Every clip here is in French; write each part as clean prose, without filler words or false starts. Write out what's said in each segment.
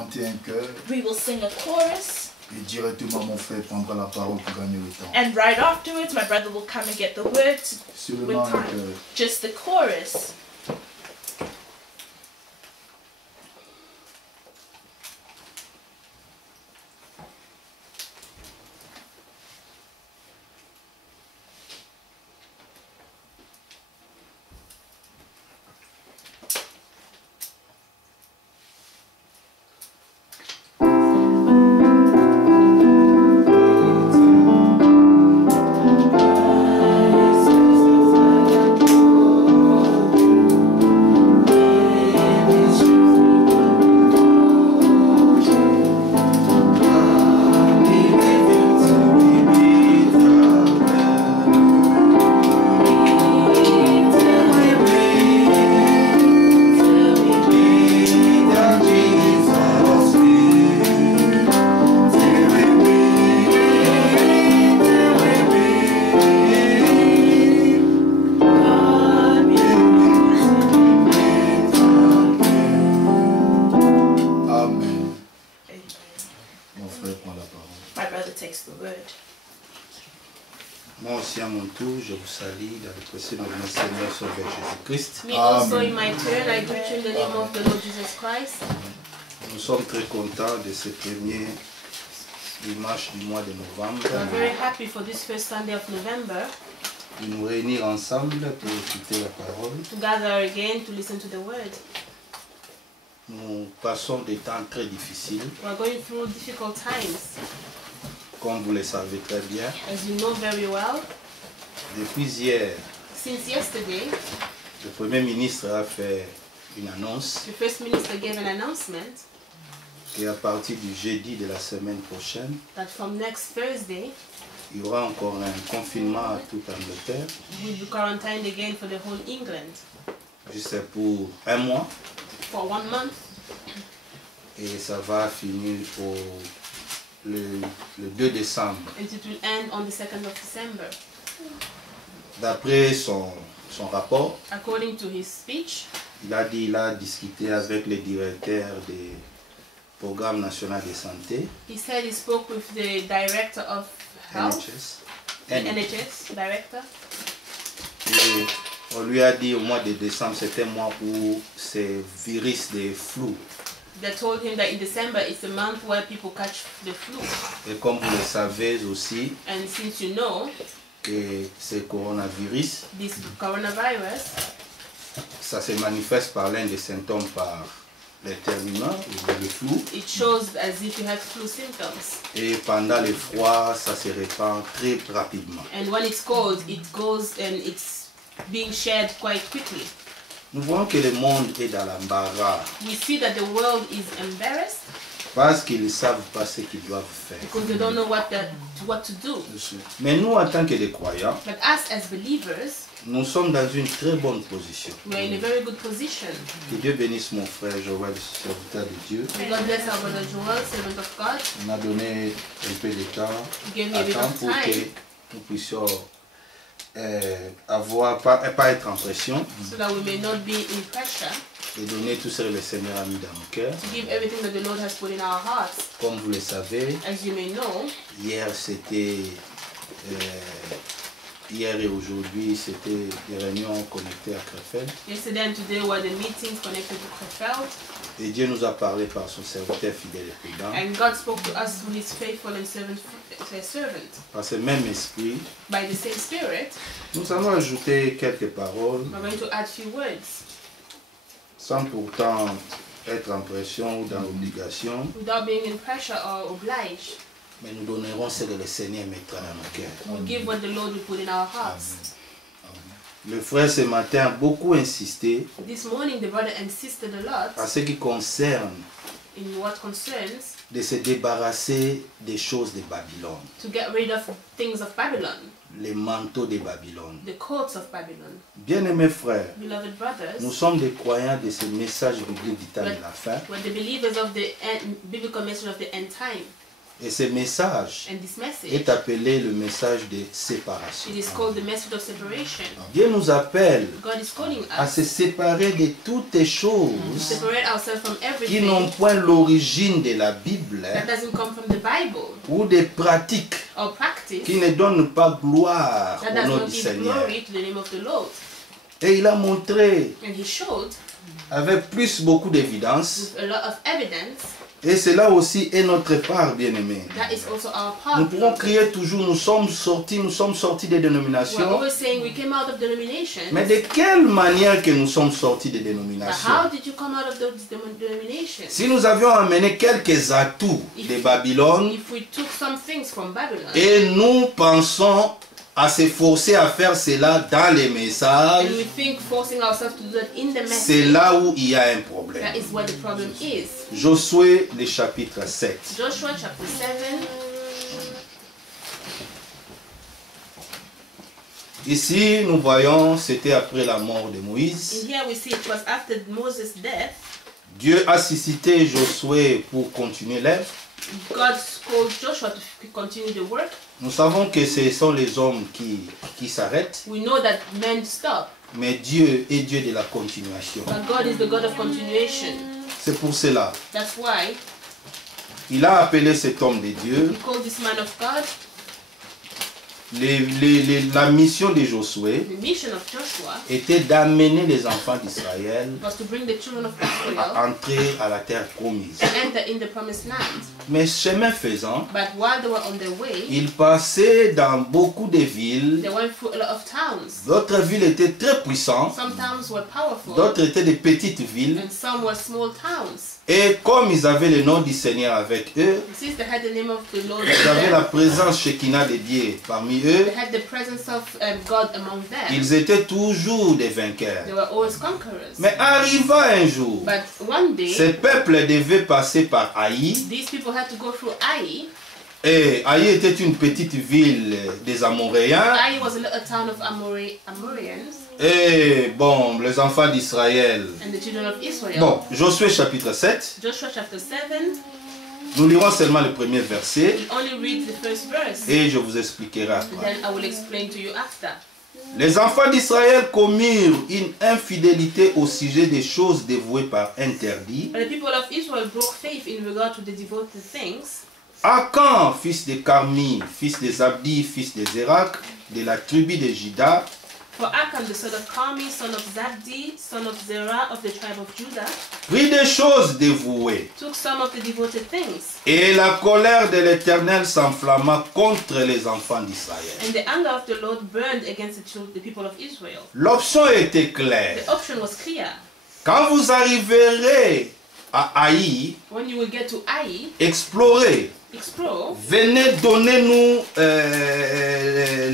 Chanter un chœur. We will sing a chorus. Et directement, mon frère prendra la parole pour gagner le temps. And right afterwards, my brother will come and get the words Seulement with un time. chœur. Just the chorus. Moi aussi à mon tour, je vous salue dans le précieux nom de notre Seigneur Sauveur Jésus-Christ. Me also in my turn, I greet you in the name of the Lord Jesus Christ. Nous sommes très contents de ce premier dimanche du mois de novembre. I'm very happy for this first Sunday of November. De nous réunir ensemble pour écouter la parole. To gather again to listen to the word. Nous passons des temps très difficiles. We are going through difficult times. Comme vous le savez très bien. As you know very well. Depuis hier. Since yesterday. Le Premier ministre a fait une annonce. The First Minister gave an announcement. Et à partir du jeudi de la semaine prochaine. That from next Thursday. Il y aura encore un confinement à toute Angleterre. We'll be quarantined again for the whole England. Juste pour un mois. For 1 month. Et ça va finir le 2 décembre. And it will end on the 2nd of December. D'après son rapport, according to his speech, il a discuté avec les directeurs des programmes nationaux de santé. He said he spoke with the director of health, NHS director. Et on lui a dit au mois de décembre, c'était un mois où ce virus de flou. They told him that in December is the month where people catch the flu. Et comme vous le savez aussi, and since you know, que ce coronavirus, this coronavirus, ça se manifeste par l'un des symptômes par l'éternuement ou le flou. It shows as if you have flu symptoms. Et pendant le froid, ça se répand très rapidement. And when it's cold, it goes and it's being shared quite quickly. Nous voyons que le monde est dans l'embarras. We see that the world is embarrassed. Parce qu'ils ne savent pas ce qu'ils doivent faire. Because they don't know what to do. Mais nous, en tant que des croyants, but us as believers, nous sommes dans une très bonne position. We are in a very good position. Que Dieu bénisse mon frère Joël, serviteur de Dieu. God bless our brother Joel, servant of God. Il m'a donné un peu de temps pour que nous puissions pas être en pression. So that we may not be in pressure. Et donner tout ce que le Seigneur a mis dans nos cœurs. To give everything that the Lord has put in our hearts. Comme vous le savez, as you may know, hier et aujourd'hui, c'était des réunions connectées à Krefeld. Yesterday and today were the meetings connected to Krefeld. Et Dieu nous a parlé par son serviteur fidèle et prudent. And God spoke to us through His faithful and servant. Par ce même esprit, by the same Spirit, nous allons ajouter quelques paroles. We're going to add few words. Sans pourtant être en pression ou dans l'obligation. Without being in pressure or obliged. Mais nous donnerons ce que le Seigneur mettra dans nos cœurs. We'll give what the Lord will put in our hearts. Le frère ce matin a beaucoup insisté. This morning the brother insisted a lot. À ce qui concerne. In what concerns. De se débarrasser des choses de Babylone. To get rid of things of Babylon. Les manteaux de Babylone. The coats of Babylon. Bien-aimés frères, beloved brothers, nous sommes des croyants de ce message biblique du temps de la fin. We're the believers of the biblical message of the end time. Et ce message And this message, est appelé le message de séparation. it is called the message of separation. Dieu nous appelle God is calling à us se séparer de toutes les to choses separate ourselves from qui n'ont everything point l'origine de la Bible that doesn't come from the Bible ou des pratiques or practice qui ne donnent pas gloire that au does nom not du give Seigneur. glory to the name of the Lord. Et il a montré And he showed avec beaucoup d'évidence, with a lot of evidence et cela aussi est notre part, bien-aimé. that is also our Nous part. pouvons crier toujours, nous sommes sortis des We're dénominations, always saying we came out of denominations. mais de quelle manière que nous sommes sortis des But dénominations? how did you come out of those denominations? Si nous avions amené quelques atouts de Babylone If we took some things from Babylon et nous pensons à s'efforcer à faire cela dans les messages, and we think forcing ourselves to do that in the c'est message, là où il y a un problème. that is where the problem is. Josué, le chapitre 7. Joshua chapter 7. Ici, nous voyons, c'était après la mort de Moïse. In here we see it was after Moses' death. Dieu a suscité Josué pour continuer l'œuvre. God called Joshua to continue the work. Nous savons que ce sont les hommes qui s'arrêtent, We know that men stop, mais Dieu est Dieu de la continuation. but God is the God of continuation. C'est pour cela. That's why Il a appelé cet homme de Dieu. he called this man of God. La mission de Josué The mission of Joshua était d'amener les enfants d'Israël was to bring the children of à Israel entrer à la terre promise. to enter in the promised land. Mais chemin faisant, But while they were on their way, ils passaient dans beaucoup de villes. they went through a lot of towns. D'autres villes étaient très puissantes, Some towns were powerful, d'autres étaient des petites villes. and some were small towns. Et comme ils avaient le nom du Seigneur avec eux, Since they had the name of the Lord, ils avaient la présence Shekinah de Dieu parmi eux, they had the presence of God among them. ils étaient toujours des vainqueurs. They were always conquerors. Mais arriva un jour, But one day, ces peuples devaient passer par Haï. these people had to go through Ai. Et Haï était une petite ville des Amoréens. Ai was a little town of Amorians Et bon, les enfants d'Israël. and the children of Israel. Bon, Josué chapitre 7. Joshua chapter 7, Nous lirons seulement le premier verset we only read the first verse. et je vous expliquerai après. Then I will explain to you after. Les enfants d'Israël commirent une infidélité au sujet des choses dévouées par interdit. But the people of Israel broke faith in regard to the devoted things. Akan, fils de Carmi, fils de Zabdi, fils de Zérak, de la tribu de Juda, For Achan, the son of Carmi, son of Zabdi, son of Zerah of the tribe of Judah, prit des choses dévouées. took some of the devoted things. Et la colère de l'Éternel s'enflamma contre les enfants d'Israël. And the anger of the Lord burned against the people of Israel. L'option était claire. The option was clear. Quand vous arriverez à Haï, When you will get to Ai, explorez. explore, Venez, donnez-nous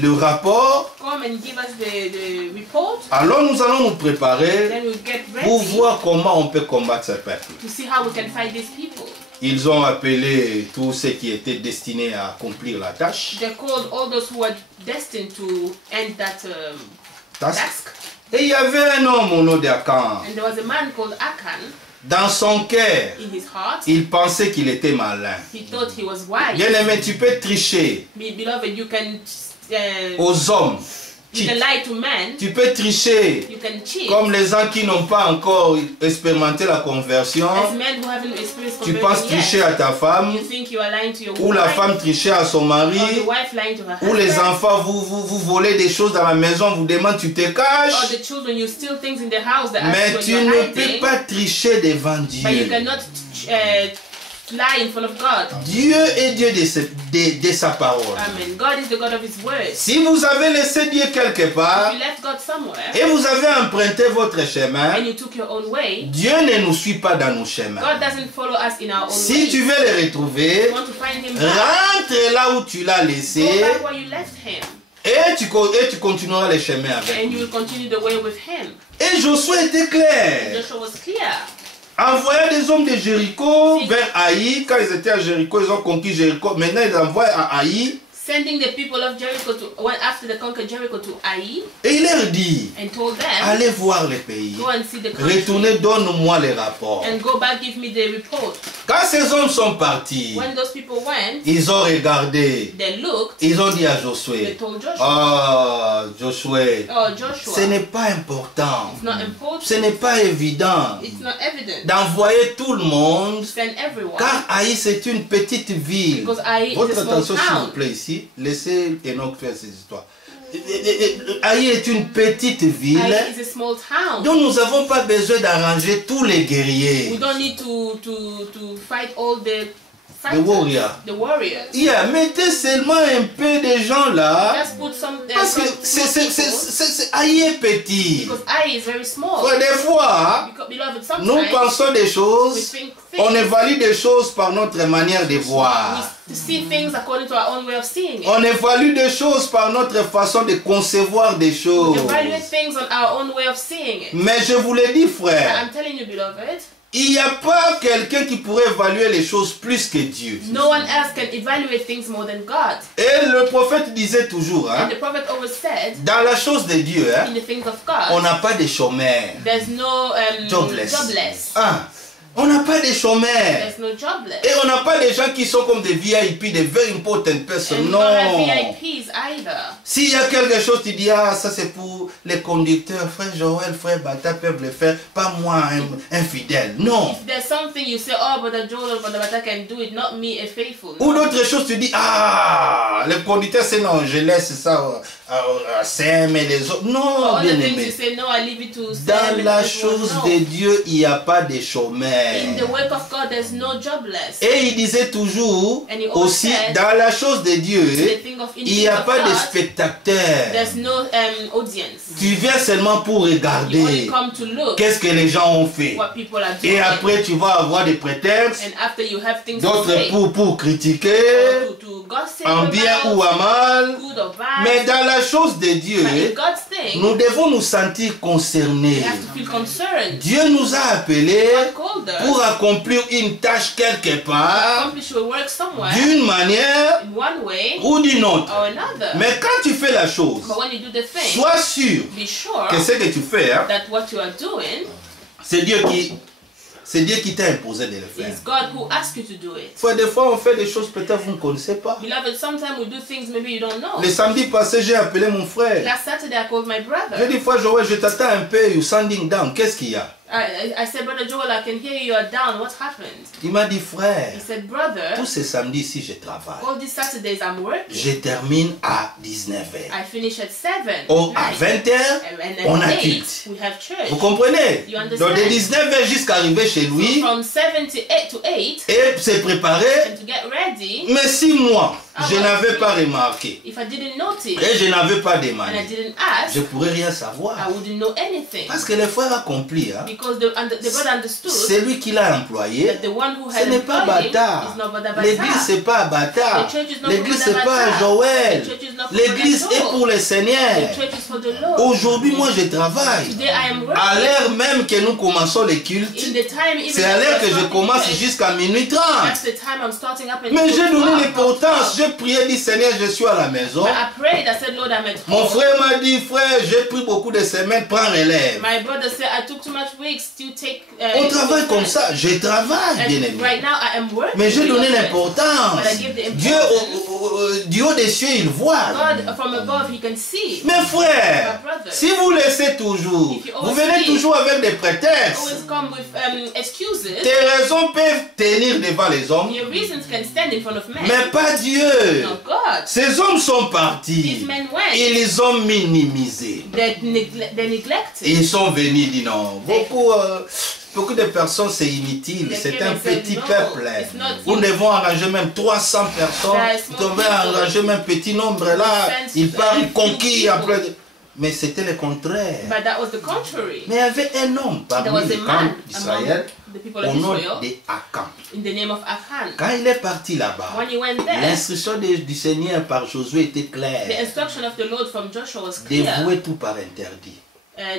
le rapport. come and give us the report. Alors nous allons nous préparer Then we'll get pour ready voir comment on peut combattre ce peuple. to see how we can fight these people. Ils ont appelé tous ceux qui étaient destinés à accomplir la tâche. They called all those who were destined to end that task. Et il y avait un homme au nom d'Akan. And there was a man called Achan. Dans son cœur, In his heart, il pensait qu'il était malin. he thought he was wise. Bien-aimé, tu peux tricher Beloved, you can aux hommes. lie to men. Tu peux tricher You can cheat. comme les gens qui n'ont pas encore expérimenté la conversion. As men who haven't experienced Tu penses conversion tricher yet, à ta femme, you think you are lying to your ou la wife, femme tricher à son or mari, the wife lying to her ou les husband, enfants vous volez des choses dans la maison, vous demandent tu te or caches. the children, you steal things in the house that Mais ask tu when ne you're peux hiding, pas tricher devant but you Dieu. cannot lie in front of God. Dieu est Dieu de sa parole. Amen. God is the God of His word. Si vous avez laissé Dieu quelque If part you left God somewhere et vous avez emprunté votre chemin, and you took your own way, Dieu ne nous suit pas dans nos chemins. God doesn't follow us in our own Si way. tu veux le retrouver, You want to find Him back, rentre là où tu l'as go laissé back where you left Him, et tu continueras le chemin avec and you lui. will continue the way with Him. Et Josué était clair. Joshua was clear. Envoya des hommes de Jéricho vers Haï. Quand ils étaient à Jéricho, ils ont conquis Jéricho. Maintenant, ils envoient à Haï. sending the people of Jericho to went after they conquered Jericho to Ai. Et il leur dit, And told them, allez voir les pays, go and see the country. retournez, donne-moi les rapports. And go back, give me the report. Quand ces hommes sont partis, When those people went, ils ont regardé, they looked, ils ont dit à they Josué, told Joshua, oh Josué, oh Joshua, ce n'est pas important, it's not important, ce n'est pas évident it's not evident. d'envoyer tout le monde, Send everyone. car Haï c'est une petite ville. Because Ai is Votre a small attention s'il vous town. plaît ici, laissez Enoch faire ses histoires. Haï est une petite ville, Ai is a small town. dont nous n'avons pas besoin d'arranger tous les guerriers. We don't need to fight all the The warrior. The warriors. Yeah, mettez seulement un peu de gens là, Just put some. parce que Haï est petit. Because Ai is very small. Ouais, des fois, Because, beloved, nous sometimes pensons des we choses, think on things. évalue des choses par notre manière de voir. We see things according to our own way of seeing it. On évalue des choses par notre façon de concevoir des choses. We evaluate things on our own way of seeing it. Mais je vous l'ai dit, But frère, I'm telling you, beloved, il n'y a pas quelqu'un qui pourrait évaluer les choses plus que Dieu. no one else can evaluate things more than God. Et le prophète disait toujours, hein, And the prophet always said, dans la chose de Dieu, hein, in the things of on God, n'a pas de chômeurs. there's no jobless. Ah, on n'a pas de chômeurs. There's no jobless. Et on n'a pas des gens qui sont comme des VIP, des very important persons. And we Non. don't have VIPs either. S'il y a quelque chose, tu dis, ah, ça c'est pour les conducteurs, frère Joël, frère Bata peuvent le faire, pas moi, un infidèle. Non. If there's something you say, oh, Brother Joel or Brother Bata can do it, not me, a faithful. Ou d'autres choses, tu dis, ah, les conducteurs, c'est non, je laisse ça à Sam et les autres. Non, Or bien other things you aimé. say, no, I leave it to Sam Dans and la everyone. chose No. de Dieu, il n'y a pas de chômeurs. In the work of God, there's no jobless. Et il disait toujours, And he always aussi, said, dans la chose de Dieu, The thing of il n'y a pas de God, spectateurs. there's no audience. Tu viens seulement pour You only regarder come to look qu'est-ce que les gens ont fait. what people are doing. Et après, tu vas avoir des prétextes, And after you have things to d'autres say, pour critiquer, or to gossip en bien about, ou en mal. good or bad. Mais dans la chose de Dieu, But in God's thing, nous devons nous sentir concernés. we have to feel concerned. Dieu nous a appelés God called us pour accomplir une tâche quelque to part, accomplish your work somewhere d'une manière in one way ou d'une autre. or another. Mais quand tu fais la chose, But when you do the thing, sois sûr be sure que ce que tu fais, hein, that what you are doing c'est Dieu qui t'a imposé de le faire. is God who asked you to do it. Fois des fois, on fait des choses peut-être vous ne connaissez pas. Beloved, sometimes we do things maybe you don't know. Le samedi passé, j'ai appelé mon frère. Last Saturday I called my J'ai brother. dit, frère Joël, je t'attends un peu, you sounding down. Qu'est-ce qu'il y a? I said, Brother Joel, I can hear you are down. What happened? Il m'a dit, frère, He said, Brother, tous ces samedis ici, je travaille. all these Saturdays I'm working. Je termine à 19h. I finish at 7. Oh, à 20h, And then on a 8, culte. we have church. Vous comprenez? You understand? Donc de 19h jusqu'à arriver chez So lui from 7 to 8 et se préparer. and to get ready, Mais si moi, je n'avais pas remarqué if I didn't notice et je n'avais pas and I demandé, didn't ask, je ne pourrais rien I savoir. wouldn't know anything. Parce que le frère a compris. Hein? Because the brother understood C'est lui qui l'a employé. that the one who Ce had n'est pas employed him bâtard. is not Brother L'église, Bata. c'est pas bâtard. The church is not L'église, for c'est Brother pas Bata. Joël. The church is not for L'église Brother est Joel. pour le Seigneur. The church is for the Lord. Aujourd'hui, moi, je travaille. Today I am À working. l'heure même que nous commençons les cultes, In the time, even c'est à l'heure que if je I'm commence starting jusqu'à minuit church, 30. that's the time I'm starting up. Mais j'ai donné 12, l'importance. J'ai prié, dit Seigneur, je suis à la maison. But I prayed. I said, Lord, I'm at Mon home. frère m'a dit, frère, j'ai pris beaucoup de semaines, prends relève. My brother said, I took too much weeks to take. On travaille comme ça. Je travaille, And bien aimé. right now I am working. Mais j'ai donné beloved. l'importance. But I give the Dieu, du haut des cieux, il voit. God from above, He can see. Mes frères, My brother. si vous laissez toujours, If you vous always venez leave, toujours avec des prétextes. Always come with excuses. Tes raisons peuvent tenir devant les hommes, Your reasons can stand in front of men. mais pas Dieu. No, God. Ces hommes sont partis. These men went. Ils les ont minimisés. They neglected. Ils sont venus, dit non. Beaucoup de personnes, c'est inutile. They C'est came un and said, petit no, peuple. it's not Nous you. devons arranger même 300 personnes. There is Nous small devons people. arranger même petit nombre là. Send Ils parlent few conquis people. après. Mais c'était le contraire. But that was the contrary. Mais il y avait un homme There parmi was les a camps man among d'Israël the people au of nom Israel d'Akan. in the name of Achan. Quand il est parti là-bas, When he went there, l'instruction du Seigneur par Josué était the claire. instruction of the Lord from Joshua was clear. Dévouer tout par interdit.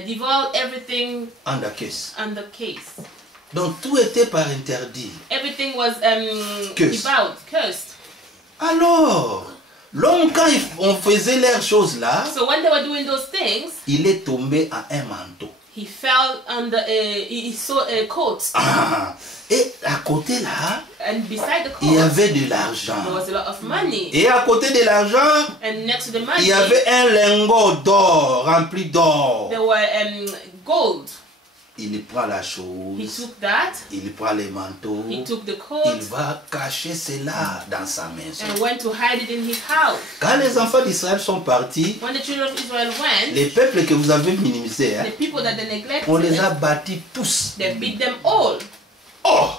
Devour everything Under case. under case. Donc tout était par interdit. Everything was Cursed. devoured, cursed. Alors, L'homme, quand on faisait les choses là, So when they were doing those things, il est tombé à un manteau. he fell under he saw a coat, Ah, et à côté là, and beside the il y coat avait de there l'argent. was a lot of money, Et à côté de l'argent, and next to the il money y avait un lingot d'or, rempli d'or. there were gold. Il prend la He chose, took that, il prend les manteaux, he took the il coat, va cacher cela dans sa maison. and went to hide it in his house. Quand les enfants d'Israël sont partis, When the children of Israel went, les peuples que vous avez minimisés, hein, the people that they on les neglected, a bâtis tous. they beat them all. Oh,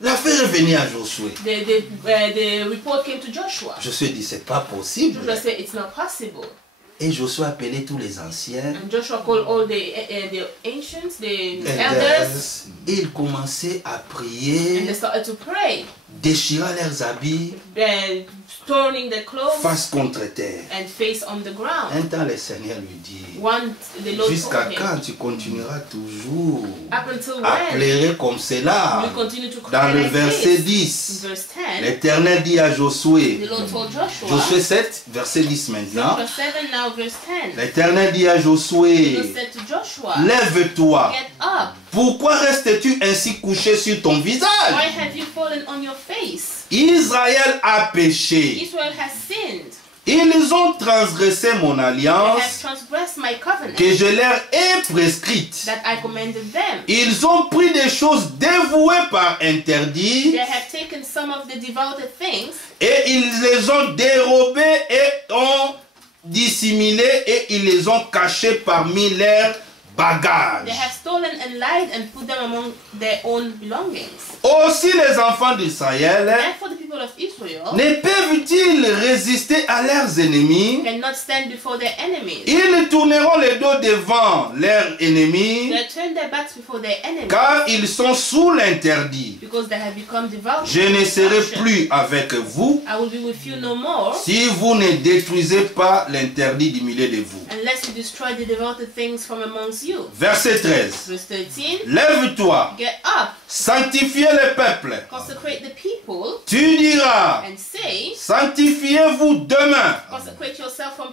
l'affaire est venue à Josué. The report came to Joshua. Josué dit, c'est pas possible. Joshua said it's not possible. Et Josué a appelé tous les anciens, And Joshua called all the ancients, the elders, elders, et ils commençaient à and prier, they started to pray, déchirant leurs habits, turning their clothes face contre terre. and face on the ground. Un temps, le Seigneur lui dit, One, the Lord jusqu'à told him, quand tu continueras toujours up until à when pleurer comme cela? you continue to cry Dans le like verset this? 10, In verse 10, l'Éternel dit à Josué, the Lord told Joshua, Josué 7, verset 10 maintenant, Joshua 7 now verse 10, l'Éternel dit à the Josué, Lord said to Joshua, lève-toi, get up. pourquoi restes-tu ainsi couché sur ton Why visage? have you fallen on your face? Israël a péché, Israel has sinned. ils ont transgressé mon They have alliance transgressed my covenant que je leur ai prescrite. that I commanded them. Ils ont pris des choses dévouées par interdit They have taken some of the devoted things et ils les ont dérobées et ont dissimulées et ils les ont cachées parmi leurs bagages. They have stolen and lied and put them among their own belongings. Aussi les enfants d'Israël And for the people of Israel, ne peuvent-ils résister à leurs ennemis? cannot stand before their enemies. Ils tourneront les dos devant leurs ennemis They turn their backs before their enemies car ils sont sous l'interdit. because they have become devout. Je ne serai plus avec vous I will be with you no more si vous ne détruisez pas l'interdit du milieu de vous. unless you destroy the devoted things from amongst you. Verset 13. Verse 13, Lève-toi, get up, sanctifiez le peuple. consecrate the people, Tu diras, and say, sanctifiez-vous demain, consecrate yourself for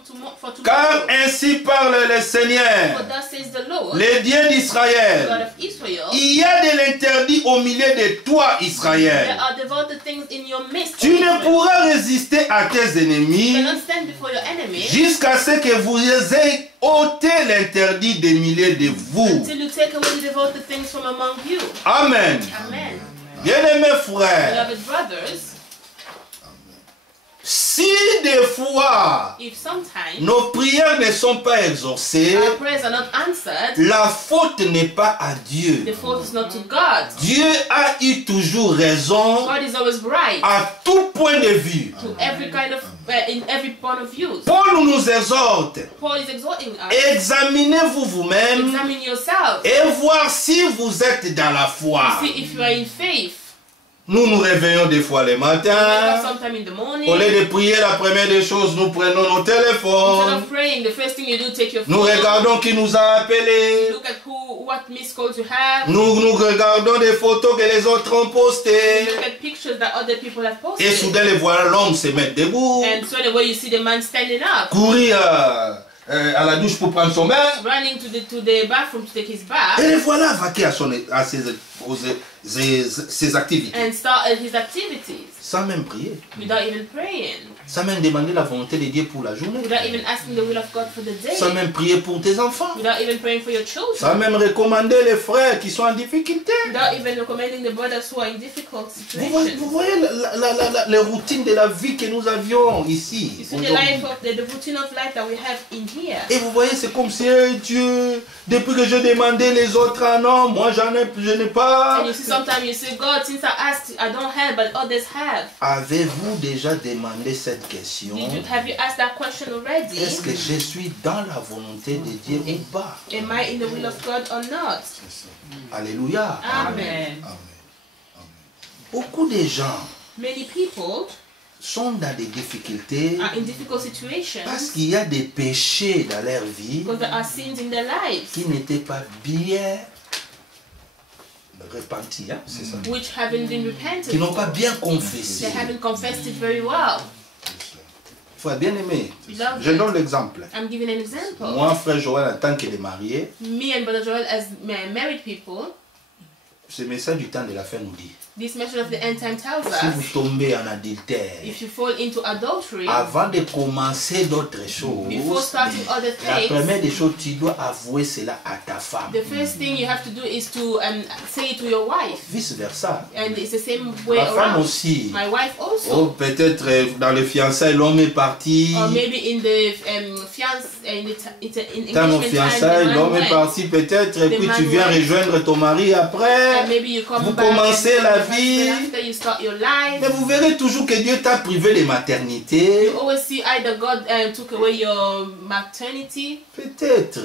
car tomorrow. ainsi parle le For Seigneur, thus says the Lord, le Dieu God d'Israël. of Israel, Il y a de l'interdit au milieu de toi, there Israël. are devoted things in your midst. Tu O ne Israel. pourras résister à tes You ennemis cannot stand before your enemy jusqu'à ce que vous ayez ôté l'interdit des milieux de vous. until you take away the devoted things from among you. Amen. Amen. Bien-aimés frères, Beloved brothers, si des fois if sometimes nos prières ne sont pas exaucées, our prayers are not answered, la faute n'est pas à Dieu. the fault is not to God. Dieu a eu toujours raison God is always right à tout point de vue. to every kind of in every point of view. Paul nous exhorte, Paul is exhorting us. examinez-vous vous-même Examine yourself. et voir si vous êtes dans la foi. See if you are in faith. Nous nous réveillons des fois le Wake up matin. sometime in the morning. Au lieu de prier, la première des choses, nous prenons nos Instead téléphones. of praying, the first thing you do, take your Nous phone. regardons qui nous a appelés. Look at what missed calls you have. Nous regardons des photos que les autres ont postées. Look at pictures that other people have Et posted. soudain, les voilà l'homme se mettre debout. And so the way you see the man standing up, Courir à la douche pour prendre son bain. running to the bathroom to take his bath, Et les voilà vaquer à ses activités. and started his activities Sans même prier. without even praying, Sans même demander la volonté de Dieu pour la journée. without even asking the will of God for the day, Sans même prier pour tes enfants. without even praying for your Sans children, même recommander les frères qui sont en difficulté. without even recommending the brothers who are in difficult Vous situations. voyez les routines de la vie que nous avions ici. You see the aujourd'hui. life of the routine of life that we have in here. Et vous voyez, c'est comme si Dieu, depuis que je demandais les autres, ah non, moi je n'ai pas. And you see, sometimes you say, God, since I asked, I don't have, but others have. Avez-vous déjà demandé cette question? Have you asked that question already? Est-ce que je suis dans la volonté de Dieu ou pas? Am I in the will of God or not? Alléluia. Amen. Beaucoup de gens Many people sont dans des difficultés are in difficult situations parce qu'il y a des péchés dans leur vie because there are sins in their lives qui n'étaient pas bien repentis, hein, c'est ça? which haven't been repented Qui n'ont pas for. bien They confessé. haven't confessed it very well. Il Frère bien-aimé, Beloved, je donne l'exemple. I'm giving an example. Moi, frère Joël, en tant que marié, Me and Brother Joel, as married people, ce message du temps de la fin nous dit, this message of the end time tells si vous us, tombez en adultère, if you fall into adultery, avant de commencer d'autres before choses, starting other la things, première des choses, tu dois avouer cela à ta femme. the first thing you have to do is to say it to your wife. Vice versa. And it's the same way La femme around. aussi. My wife Oh, also. peut-être dans le fiançailles, l'homme est parti. Or maybe in the Dans mon engagement fiançailles, time, the l'homme man est went. parti peut-être, et The puis man tu viens went. rejoindre ton mari après. And maybe you come Vous back commencez and la your husband vie. after you start your life. Mais vous verrez toujours que Dieu t'a privé de maternité. You always see either God took away your maternity, Peut-être,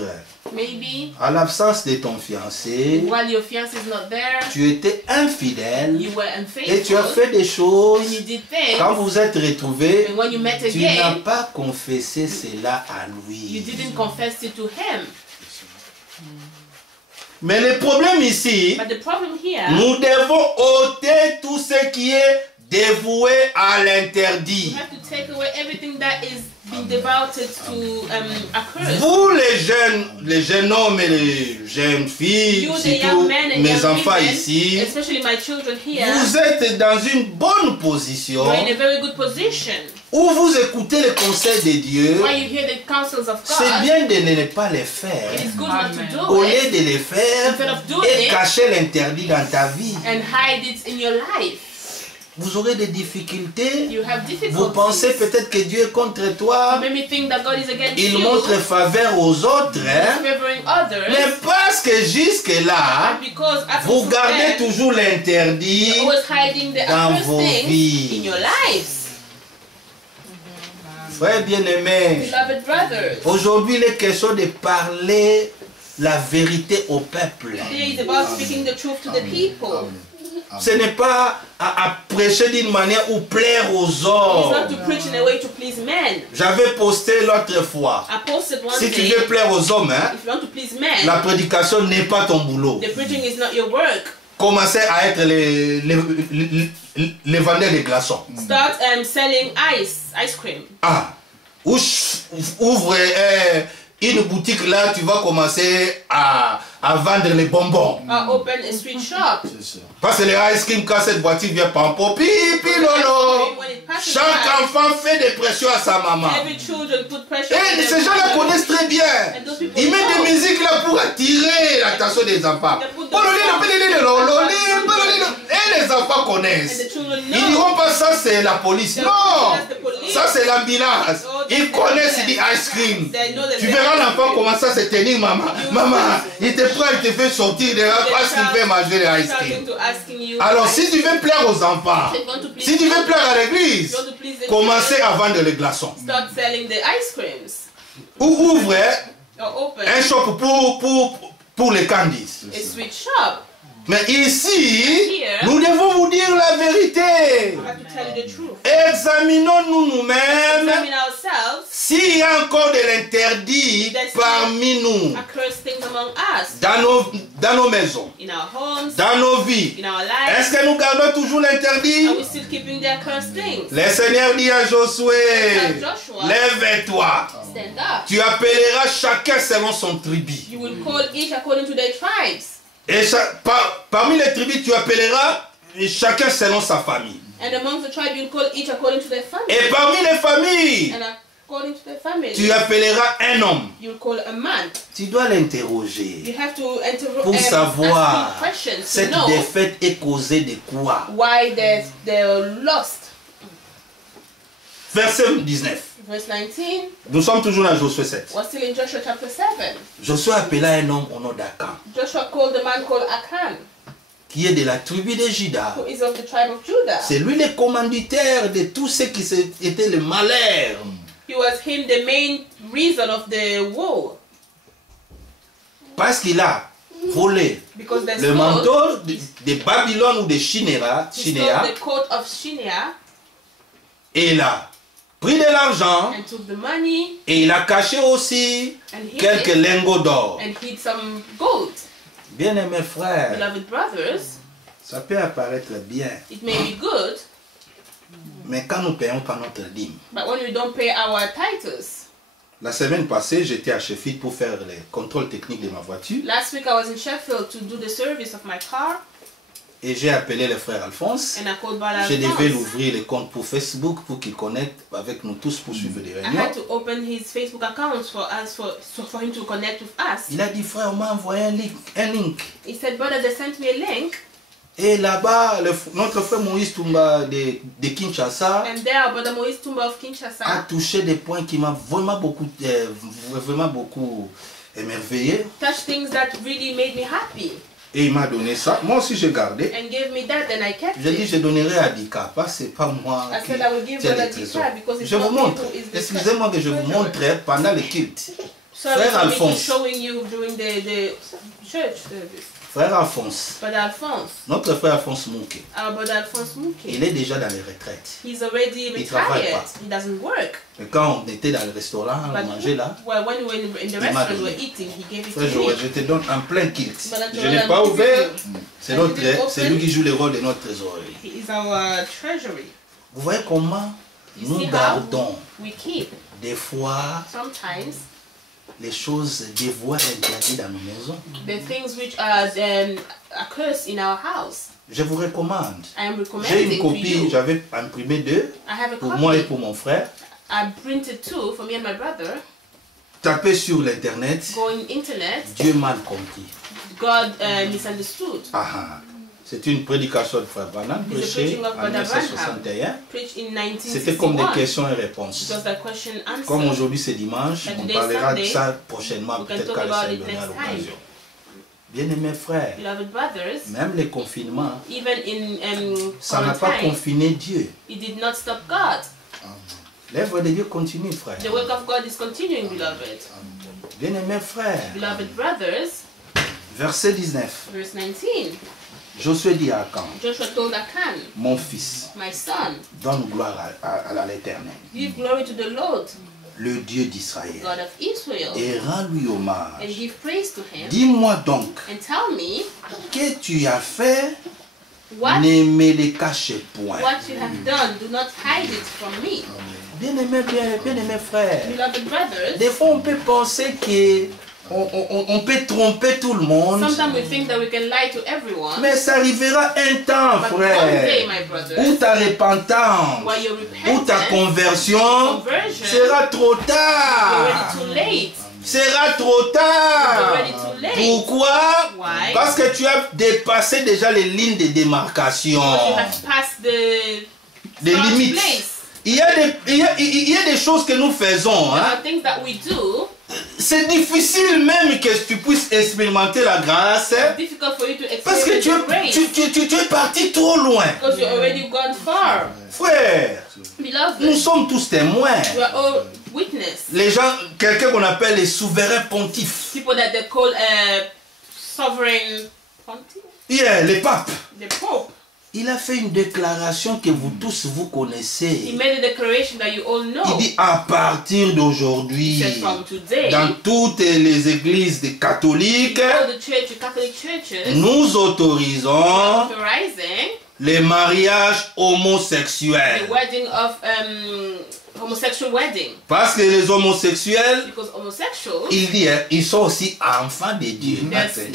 maybe à l'absence de ton fiancé, while your fiance is not there, tu étais infidèle you were et tu as unfaithful fait des choses. and you did things. Quand vous êtes retrouvés, And when you met tu n'as again, pas confessé cela à you lui. didn't confess it to him. Mais le problème ici, But the problem here, nous devons ôter tout ce qui est dévoué à you l'interdit. have to take away everything that is being devoted to a curse. Vous les jeunes hommes et les jeunes filles, You, the surtout young men and mes young enfants women, ici, especially my children here, vous êtes dans une bonne position you're in a very good position. où vous écoutez les conseils de Dieu. While you hear the counsels of C'est God, bien de ne pas les faire it is good not to do au lieu it de les faire Instead of doing et it, cacher l'interdit dans ta vie. and hide it in your life. Vous aurez des difficultés. You have Vous difficulties. pensez peut-être que Dieu est contre You toi. maybe think that God is against Il you, montre faveur aux autres. Hein? favoring others, Mais parce que jusque-là, and because up vous until gardez then, toujours l'interdit. you're always hiding the dans accursed vos things vies. in your lives. Frères bien-aimés, Beloved brothers, aujourd'hui il est question de parler la vérité au peuple. today is about speaking the truth to the people. Ce n'est pas à prêcher d'une manière ou plaire aux It's not hommes. to preach in a way to please men. J'avais posté l'autre fois. I posted one Si tu day, veux plaire aux hommes, hein, if you want to please men, la prédication n'est pas ton boulot. the preaching is not your work. Commencez à être les vendeurs de glaçons. Start selling ice cream. Ah, ouvre une boutique là, tu vas commencer à vendre les bonbons. Open a sweet shop. C'est ça. Parce que les ice cream, quand cette voiture vient pampo, pipi lolo. When it passes Chaque by, enfant fait des pressions à sa maman. every children put pressure Et on their ces gens-là mother. connaissent très bien. And those people Ils mettent know. des musiques là pour attirer l'attention des enfants. Et les enfants And connaissent. the children Ils know. diront pas ça c'est la police. They'll Non, think that's the police. ça c'est l'ambulance. Oh, Ils that's connaissent the du ice cream. They know that Tu they- verras l'enfant commencer à se tenir, maman. Maman, il te prend, il te fait sortir de là parce qu'il fait manger le ice cream. Starting to asking you, Alors si tu veux plaire aux enfants, if you want to please si tu veux children, plaire à if l'église, you want to please the commencez children, à vendre les glaçons. start selling the ice creams. Ou ouvre Or open un shop pour les candies. a sweet shop. Mais ici, nous devons vous dire la vérité. I have to tell you the truth. Examinons-nous nous-mêmes Examine ourselves. s'il y a encore de l'interdit parmi nous, Accursed things among us. dans nos maisons, In our homes. dans nos vies. In our lives. Est-ce que nous gardons toujours l'interdit? Are we still keeping the accursed things? Le Seigneur dit à Josué, Joshua, lève-toi. stand up. Tu appelleras chacun selon son tribu. You will call each according to their tribes. Et parmi les tribus, tu appelleras chacun selon sa famille. And amongst the tribe, you will call each according to their family. Et parmi les familles, And according to their family, tu appelleras un homme. you will call a man. Tu dois l'interroger You have to pour savoir ask him questions to cette know défaite est causée de quoi. why they're lost. Verset 19. Verse 19, Nous sommes toujours dans Josué 7. we're still in Joshua chapter 7. Josué appela un homme au nom d'Akan, Joshua called a man called Achan, qui est de la tribu de Juda. who is of the tribe of Judah. C'est lui le commanditaire de tout ce qui était le malheur. He was the main reason of the war. Parce qu'il a volé Because they le stole, manteau de Babylone ou de Shinéa, he stole the coat of Shinia et il a pris de l'argent and took the money et il a caché aussi and hid quelques it lingots d'or. and hid some gold. Bien-aimés frères, Beloved brothers, ça peut apparaître bien, it may be good, Mais quand nous ne payons pas notre dîme, But when we don't pay our titles. la semaine passée, j'étais à Sheffield pour faire les contrôles techniques de ma voiture. Last week I was in Sheffield to do the service of my car. Et j'ai appelé le frère Alphonse. And I called Brother Je devais Alphonse. l'ouvrir le compte pour Facebook pour qu'il connecte avec nous tous pour suivre les I réunions. had to open his Facebook account for us, for him to connect with us. Il a dit, frère, on m'a envoyé un link. He said, brother, they sent me a link. Et là-bas, notre frère Moïse Toumba de Kinshasa And there, Brother Moïse Tumba of a Kinshasa touché des points qui m'ont vraiment beaucoup émerveillé. touched things that really made me happy. Et il m'a donné ça. Moi aussi, j'ai gardé. And gave me that, and I kept J'ai dit, it. je donnerai à Dika, parce que c'est pas moi I qui said I will give tiens Brother les trésors. Dika because it's Je vous not me montre. who is the Excusez-moi que je vous treasurer. montre pendant le culte. Sorry Frère for me to Alphonse. showing you during the church service. Frère Alphonse, Brother Alphonse, notre frère Alphonse Mouké, our Brother Alphonse Muki, il est déjà dans les retraites. he's already Il travaille retired. pas. He doesn't work. Et quand on était dans le restaurant, on But mangeait là, well, when we were in the m'a restaurant, we donné. were eating. He gave it frère to Joël, me. je te donne en plein culte. Brother Je Joel, n'ai pas I'm giving ouvert, you. c'est I notre, didn't c'est open. lui qui joue le rôle de notre trésorerie. He is our treasury. Vous voyez comment You nous see how gardons we keep des fois sometimes les choses dévoiles interdites dans nos maisons. the things which are occurs in our house. Je vous recommande. I am J'ai recommending une to copie, you. j'avais imprimé 2 I have a pour moi et copy. pour mon frère. I printed 2 for me and my brother. Tapez sur l'internet, Go on internet. Dieu mal compris. God misunderstood. Ah, ah. C'est une prédication de frère Branham, It's a prêchée preaching of en Brother 1961. Preached in C'était comme des 1961. questions et réponses. It was the question answer. Comme aujourd'hui c'est dimanche, And on today parlera de Sunday, ça prochainement, we can peut-être talk quand le about Seigneur it donnera next l'occasion. Bien-aimés frères, Beloved brothers, même les confinements, even in ça n'a pas quarantine, confiné Dieu. it did not stop God. L'œuvre de Dieu continue, frère. The work of God is continuing, beloved. Bien-aimés frères, Beloved brothers, verset 19. verse 19. Josué dit à Akan, Joshua told Achan, mon fils, my son, donne gloire à l'Éternel, give glory to the Lord, le Dieu d'Israël, God of Israel, et rends-lui and hommage. give praise to him, Dis-moi donc, and tell me que tu as fait, what ne me le cache point. you have done. Do not hide it from me. Bien-aimés frères, Beloved brothers, des fois on peut penser que on peut tromper tout le monde, sometimes we think that we can lie to everyone, mais ça arrivera un temps, but one day, frère, my où brothers, ta repentance, while you're où ta repentant, conversion conversion, sera trop you're tard. already too late. Sera trop You're tard. already too late. Pourquoi? Why? Parce que tu as dépassé déjà les lignes de démarcation, Because you have passed the les start limites. place. Il y a des choses que nous faisons, There hein. are things that we do. C'est difficile même que tu puisses expérimenter la grâce, It's difficult for you to parce que experience the grace tu es parti trop loin. because you're already gone far. Frère, nous Beloved, sommes tous témoins. we are all witness. Les gens, quelqu'un qu'on appelle les souverains pontifes. People that they call sovereign pontiff, Yeah, les papes. the Pope. Il a fait une déclaration que vous tous vous He connaissez. made a declaration that you all know. Il dit à partir He d'aujourd'hui, said from today, dans toutes les églises des catholiques, all the Catholic churches, nous autorisons authorizing les mariages the homosexuels. wedding of homosexual wedding, Parce que les homosexuels, because homosexuals, il dit, hein, ils sont aussi enfants de Dieu.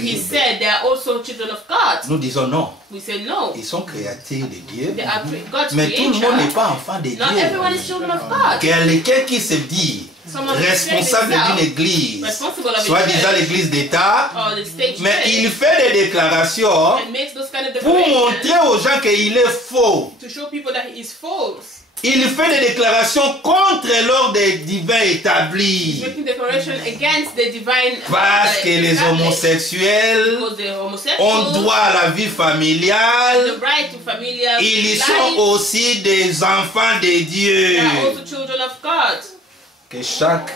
he said they are also children of God. Nous disons non, We say no. ils sont créatures de Dieu. They are God's Mais tout le monde n'est creature. pas enfant de Not everyone is Dieu. children of God. Quelqu'un qui se dit Someone responsable who says d'une église, responsible of a soi-disant church l'église d'État, or the state mais church, il fait des déclarations and makes those kind of pour declarations montrer aux gens qu'il est faux. to show people that he is false. Il fait des déclarations contre l'ordre divin He's établi. making declaration against the divine Parce que les established. homosexuels Because the ont homosexuals, droit à la vie the familiale. right to familial Ils life, sont aussi des enfants de they Dieu. are also children of God. Que chaque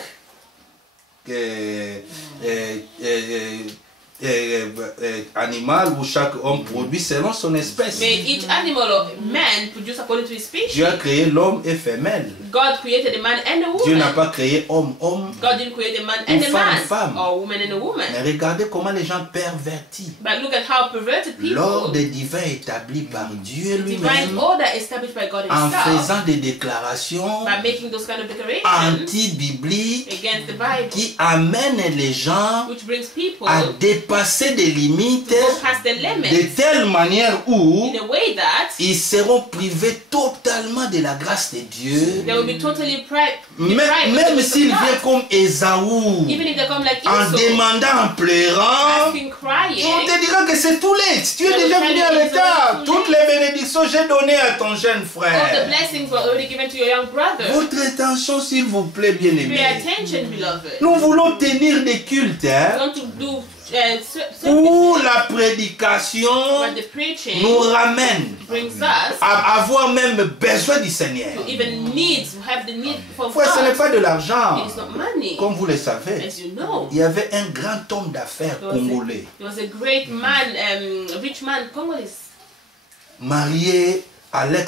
animal ou chaque homme produit selon son espèce. May each animal or man produce according to his species. Dieu a créé l'homme et femelle. God created a man and a Dieu n'a woman. pas créé homme, homme. God didn't create a man Ou and a man. femme. Or a woman and a woman. Mais regardez comment les gens pervertis. But look at how perverted people. L'ordre divin établi par Dieu Divine lui-même, order established by God en himself. faisant des déclarations By making those kind of declarations anti-bibliques against the Bible. qui amènent les gens Which brings people à dépasser des limites to go past the de limits telle manière où in a way that ils seront privés totalement de la grâce de Dieu. they will be totally Même s'il vient comme Ésaü, even if they come like en Esau, demandant, en pleurant, asking, on crying, te dira que c'est tout late. Tu es déjà venu à l'état. Toutes les bénédictions j'ai données à ton jeune all the frère. blessings were already given to your young brother. Votre attention, s'il vous plaît, bien Pay aimé. attention, beloved. Nous voulons tenir des cultes hein, Want to do où services la prédication where the preaching nous ramène brings us à avoir même besoin du Seigneur. to even have the need for Frère, ce n'est God. pas de l'argent. It is not money. Comme vous le savez, As you know, il y avait un grand homme d'affaires congolais, there was a great man, a rich man, Congolese, marié à la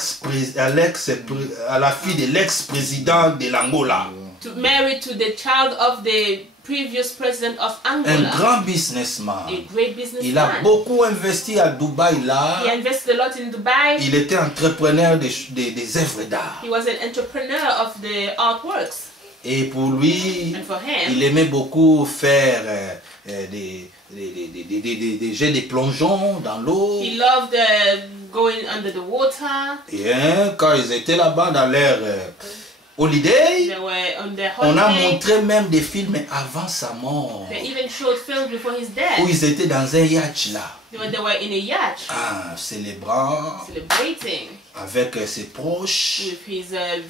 fille de l'ex-président de l'Angola. married to the child of the previous president of Un Angola, grand businessman. a great Il a businessman. beaucoup investi à Dubaï là. He invested a lot in Dubai. Il était entrepreneur des œuvres d'art. He was an entrepreneur of the artworks. Et pour lui, And for him, il aimait beaucoup faire des jets de plongeon dans l'eau. he loved going under the water. Et quand ils étaient là-bas dans leur holiday, They were on their on a holiday. montré même des films avant sa mort, They even showed films before his où death. ils étaient dans un yacht là, They were in a yacht, célébrant celebrating avec ses proches. with his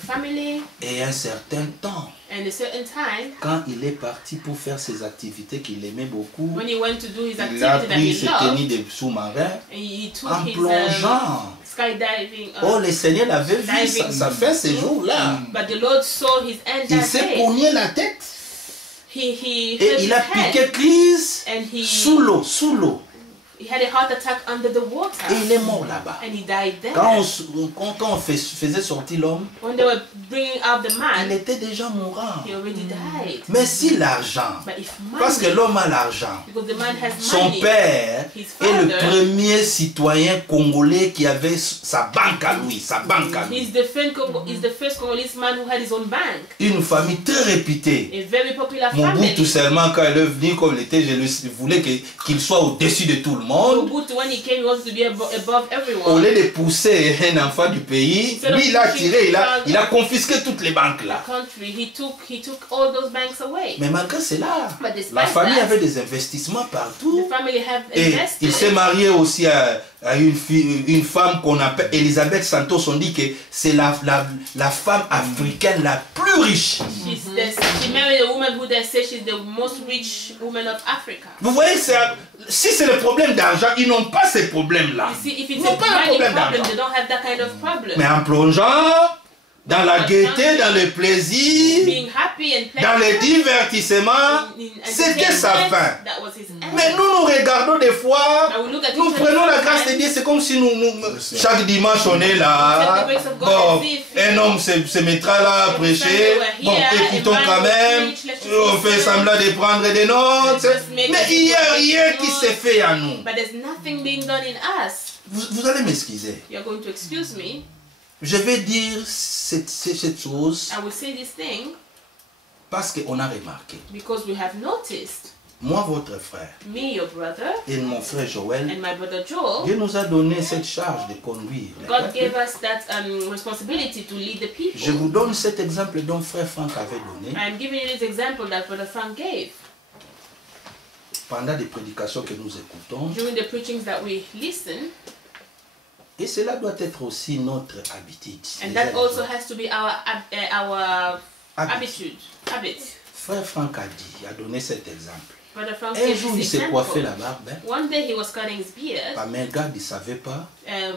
family. Et un certain temps, And a certain time, quand il est parti pour faire ses activités qu'il aimait beaucoup, when he went to do his il a activity that pris he ses loved, tenues de sous-marin he took en his plongeant. skydiving. Oh, le Seigneur avait vu diving. ça fait ces jours-là. But the Lord saw his end Il that s'est day. cogné la tête He hurt et his il a head, piqué crise and sous l'eau, he had a heart attack under the water, et il est mort là-bas. and he died there. Quand on faisait sortir l'homme, When they were bringing out the il man, était déjà mourant. he already died. Mais si l'argent, But if parce que money, l'homme a l'argent, because the man has son money, père his est le father, premier citoyen congolais qui avait sa banque à lui, sa banque à lui. he's the first Congolese man who had his own bank. Une famille très réputée. A very popular Mobutu family. seulement quand il est venu comme il était, je voulais qu'il soit au-dessus de tout le monde. Mobutu, when he came, he wanted to be above Au everyone. lieu de pousser un enfant du pays, lui il a tiré, il a confisqué toutes les banques là. The country, he took all those banks away. Mais malgré cela, But despite la famille that, avait des investissements partout. the family have Et invested. il s'est marié aussi à une femme qu'on appelle Elisabeth Santos. On dit que c'est la femme africaine la plus riche. She married a woman who they say she's the most rich woman of Africa. Vous voyez, si c'est le problème d'argent, ils n'ont pas ces problèmes-là. You see, if Ils it's n'ont a pas un money problème problem, d'argent. they don't have that kind of problem. Mais en plongeant dans la gaieté, dans le plaisir, Being happy and dans le pleasant, divertissement, in c'était sa entertainment, fin. that was his end. Mais nous regardons des fois, Now we look at nous each prenons la other grâce de sometimes. Dieu, c'est comme si chaque dimanche on est là. Bon, un homme se mettra là à prêcher. Bon, écoutons quand même. On fait semblant de prendre des notes. Mais il n'y a rien qui s'est fait à nous. But there's nothing being done in us. Vous allez m'excuser. You're going to excuse me. Je vais dire cette chose I will say this thing parce qu'on a remarqué. because we have noticed. Moi, votre frère, Me, your brother, et mon frère Joël, and my brother Joel, Dieu nous a donné cette charge de conduire. les God peuples. gave us that responsibility to lead the people. Je vous donne cet exemple dont frère Franck avait donné I'm giving you this example that Brother Frank gave. pendant des prédications que nous écoutons. During the preachings that we listen, Et cela doit être aussi notre habitude. and Les that uns also les autres. has to be our Habitude. habit. Frère Franck a dit, a donné cet exemple. Brother Frank Un gave jour, il this s'est coiffé la example. barbe. Hein. One day he was cutting his beard, Pas mais regarde, il ne savait pas. and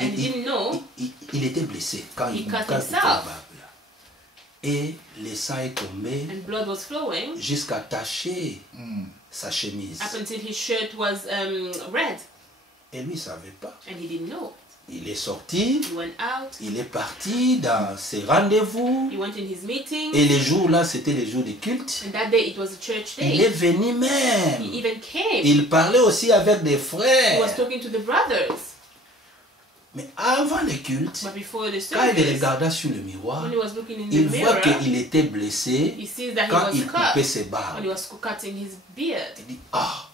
he didn't know. Il était blessé quand He il cut coupait la himself. barbe. Là. Et le sang est tombé and blood was flowing jusqu'à tacher sa chemise. up until his shirt was red. Et lui ne savait pas. And he didn't know. Il est sorti, He went out. il est parti dans ses rendez-vous. He went in his meeting. Et les jours là, c'était les jours de culte. And that day it was a church Il est day. venu même. He even came. Il parlait aussi avec des He frères. was talking to the brothers. Mais avant le culte, But before the quand il service, regarda sur le miroir, when he was looking in il the voit mirror, qu'il était blessé he sees that he quand was il coupait cut ses when barbes. he was cutting his beard. Il dit, ah,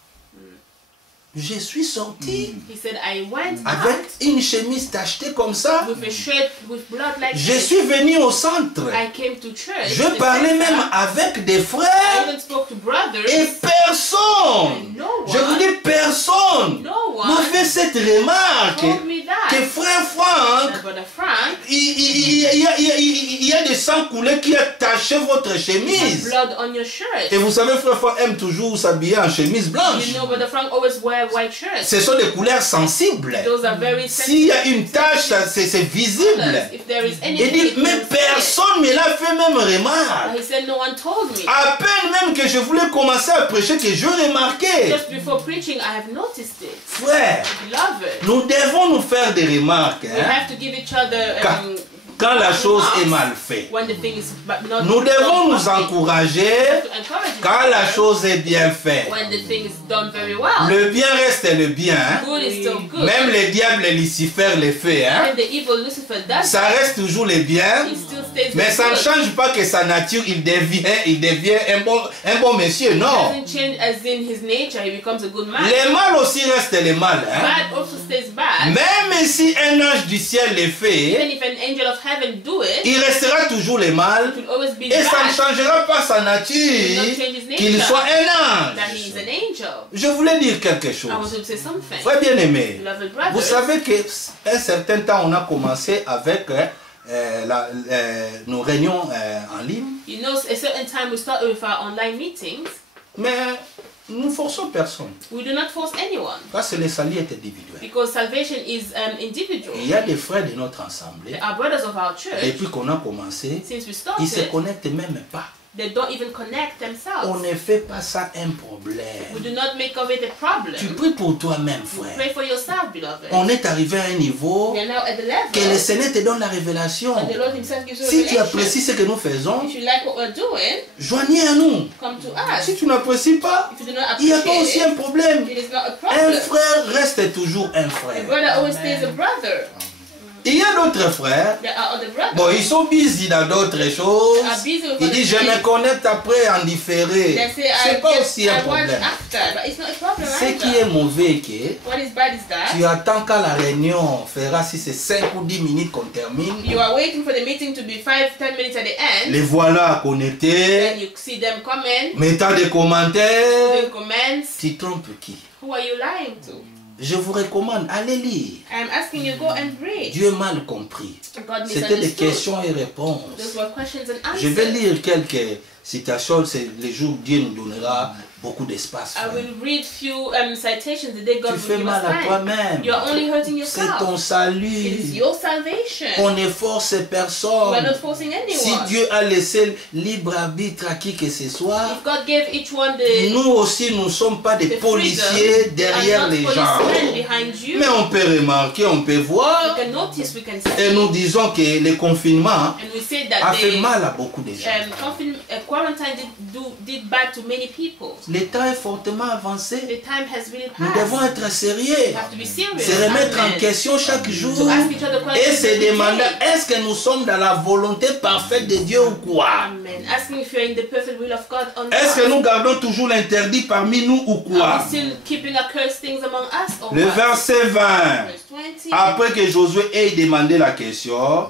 je suis sorti He said, I went avec out une chemise tachetée comme ça. with a shirt with blood like Je this. suis venu au centre. I came to church. Je the parlais center. même avec des I frères even spoke to brothers. et personne, No je vous one, dis personne, no m'a one fait cette remarque told me que that. frère Franck, That Brother Frank, il y a des sang coulé qui a taché votre has chemise. blood on your shirt. Et vous savez, frère Franck aime toujours s'habiller en chemise blanche. You know, Brother Frank always wear white shirts. Ce sont des couleurs sensibles. Those are very S'il y sensitive a une tache, c'est visible. colors. If there is Il anything, dit, it mais will see it. personne ne me l'a fait même remarque. He said, no one told me. À peine même que je voulais commencer à prêcher que je remarquais. Just before preaching, I have noticed it. Frère, Beloved, nous devons nous faire des remarques we hein, have to give each other quand la chose est mal faite. when the thing is not Nous devons done nous properly. encourager To encourage each quand la other chose est bien faite. when the thing is done very well. Le bien reste le bien. Hein. Good is still good. Même le diable et Lucifer le fait. Hein. When the evil Lucifer does Ça reste toujours le bien. it still stays Mais ça ne good. change pas que sa nature, il devient un bon monsieur. It Non. doesn't change as in his nature, he becomes a good man. Le mal aussi reste le mal. Hein. Bad also stays bad. Même si un ange du ciel le fait, Even if an angel of heaven do it, il restera toujours le mal. it will always be Et ça ne bad. changera pas sa It will nature not change his qu'il nature. soit un That he is ange. an angel. Je voulais dire quelque I want chose. to say something. Frère bien-aimé, Beloved vous brothers, savez qu'un certain temps, on a commencé avec nos réunions en ligne. you know, a certain time we start with our online meetings. Mais nous ne forçons personne. We do not force anyone Parce que le salut est individuel. because salvation is individual. Il y a des frères de notre assemblée, They are brothers of our church. depuis qu'on a commencé, Since we ils ne se started, connectent même pas. they don't even connect On themselves. ne fait pas ça un We problème. do not make of it a problem. Tu pries pour toi-même, You frère. pray for yourself, beloved. On est arrivé à un niveau We are now at the que le level Seigneur te donne la révélation. that the Lord Himself gives you Si tu revelation. apprécies ce que nous faisons, If you like what we're doing, joignez à nous. come to us. Si tu n'apprécies pas, If you do not il n'y a pas aussi appreciate un problème. it, it is not a Un problem. frère reste toujours un A frère. brother always stays a brother. Il y a d'autres frères, There are other brothers. bon, ils sont busy dans d'autres choses. Are busy with Ils other disent, je me things. connecte après en différé. They say, C'est pas aussi un I watch problème. after, but it's not a problem Ce qui est either. mauvais, que What is bad is that tu attends quand la réunion fera si c'est 5 ou 10 minutes qu'on termine. you are waiting for the meeting to be 5-10 minutes at the end. Les voilà Then connectés, you see them comment, mettant des commentaires. doing comments. Tu trompes qui? Who are you lying to? Je vous recommande, allez lire. I'm asking you, go and read. Dieu mal compris. God C'était des misunderstood. questions et réponses. Those were questions and Je vais answers. lire quelques citations, c'est les jours où Dieu nous donnera beaucoup d'espace. I frère. will read few citations the day God Tu will fais give mal us à time. toi-même. You are only hurting C'est yourself. ton It is salut. your salvation. On ne force We are personne. not forcing Si anyone. Dieu a laissé libre arbitre à qui que ce soit, If God gave each one the nous aussi, nous ne sommes pas des the policiers freedom, derrière they les are not gens. policemen behind you. Mais on peut remarquer, on peut We voir, can notice, we can see, et nous disons que le confinement and we say a that fait the mal à beaucoup de gens. quarantine did bad to many people. Le temps est fortement avancé. The time has really Nous passed. devons être sérieux. We have to be serious. Se remettre en Amen. question chaque jour. To ask each other questions Et se every demander, day. est-ce que nous sommes dans la volonté parfaite de Dieu ou quoi? Amen. Asking if you're in the perfect will of God or not. Est-ce que nous gardons toujours l'interdit parmi nous ou quoi? Are we still keeping accursed things among us or Le what? verset 20. Verse 20. Après que Josué ait demandé la question,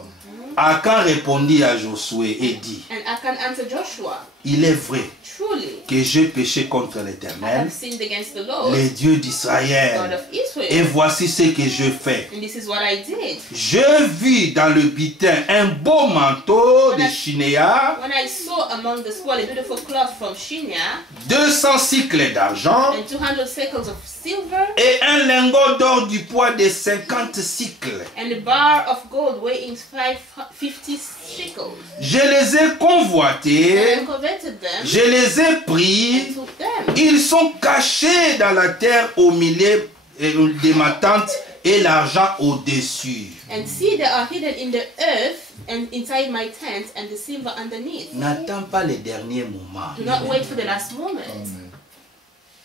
Akan répondit à Josué et dit, And Achan answered Joshua, il est vrai truly, que j'ai péché contre I l'Éternel, have sinned against the Lord, le Dieu God d'Israël. of Israel. Et voici ce que je fais. And this is what I did. Je vis dans le butin un beau manteau de Chinéa, When I saw among the spoil a beautiful cloth from Shinia, 200 cycles d'argent and 200 shekels of silver, et un lingot d'or du poids de 50 cycles. and a bar of gold weighing 50 shekels. Je les ai convoités, and coveted them, je les ai pris, and took them. ils sont cachés dans la terre au milieu de ma tente et l'argent au-dessus. And see, they are hidden in the earth and inside my tent, and the silver underneath. N'attends pas les derniers moments. Do not wait for the last moment. Amen.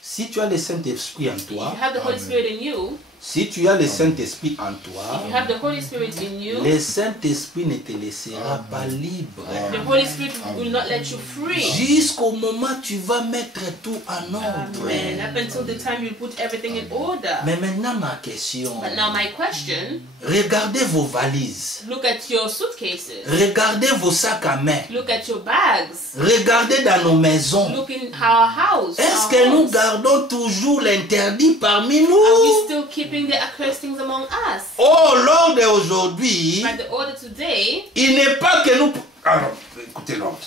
Si tu as le Saint-Esprit en If toi, you have the Holy Amen. Spirit in you, si tu as le Saint-Esprit en toi, if you have the Holy Spirit in you, le Saint-Esprit ne te laissera pas libre. the Holy Spirit will not let you free. Jusqu'au moment où tu vas mettre tout en ordre. Amen. Up until the time you put everything in order. Mais maintenant ma question, But now my question, regardez vos valises, look at your suitcases. regardez vos sacs à main, Look at your bags. regardez dans nos maisons. Look in our house. Est-ce our que nous homes. gardons toujours l'interdit parmi Are we nous? still keeping the accursed things among us? Oh, l'ordre d'aujourd'hui, But the order today, il n'est pas que nous... Alors, écoutez l'ordre.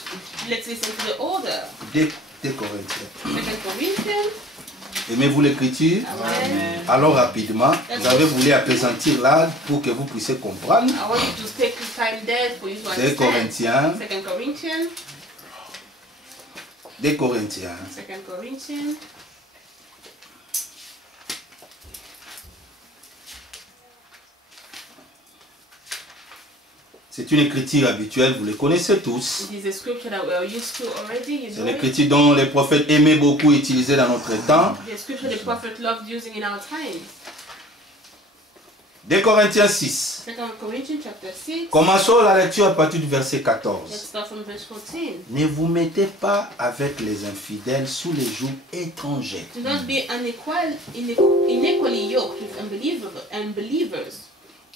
let's listen to the order. 2 Corinthiens. 2 Corinthians. Aimez-vous l'écriture? Amen. Alors rapidement, vous avez voulu apaisantir là pour que vous puissiez comprendre. I want you to take this time there for you to 2 understand. Corinthiens. 2 Corinthians. 2 Corinthiens. 2 Corinthians. C'est une écriture habituelle, vous le connaissez tous. It is a scripture that we are used to already. You C'est know it. l'écriture dont les prophètes aimaient beaucoup utiliser dans notre temps. The scripture the prophet loved using in our time. 2 Corinthiens 6. 2 Corinthians chapter 6. Commençons la lecture à partir du verset Let's 14. start from verse 14. Ne vous mettez pas avec les infidèles sous les jougs étrangers. Do not be unequally yoked with unbelievers.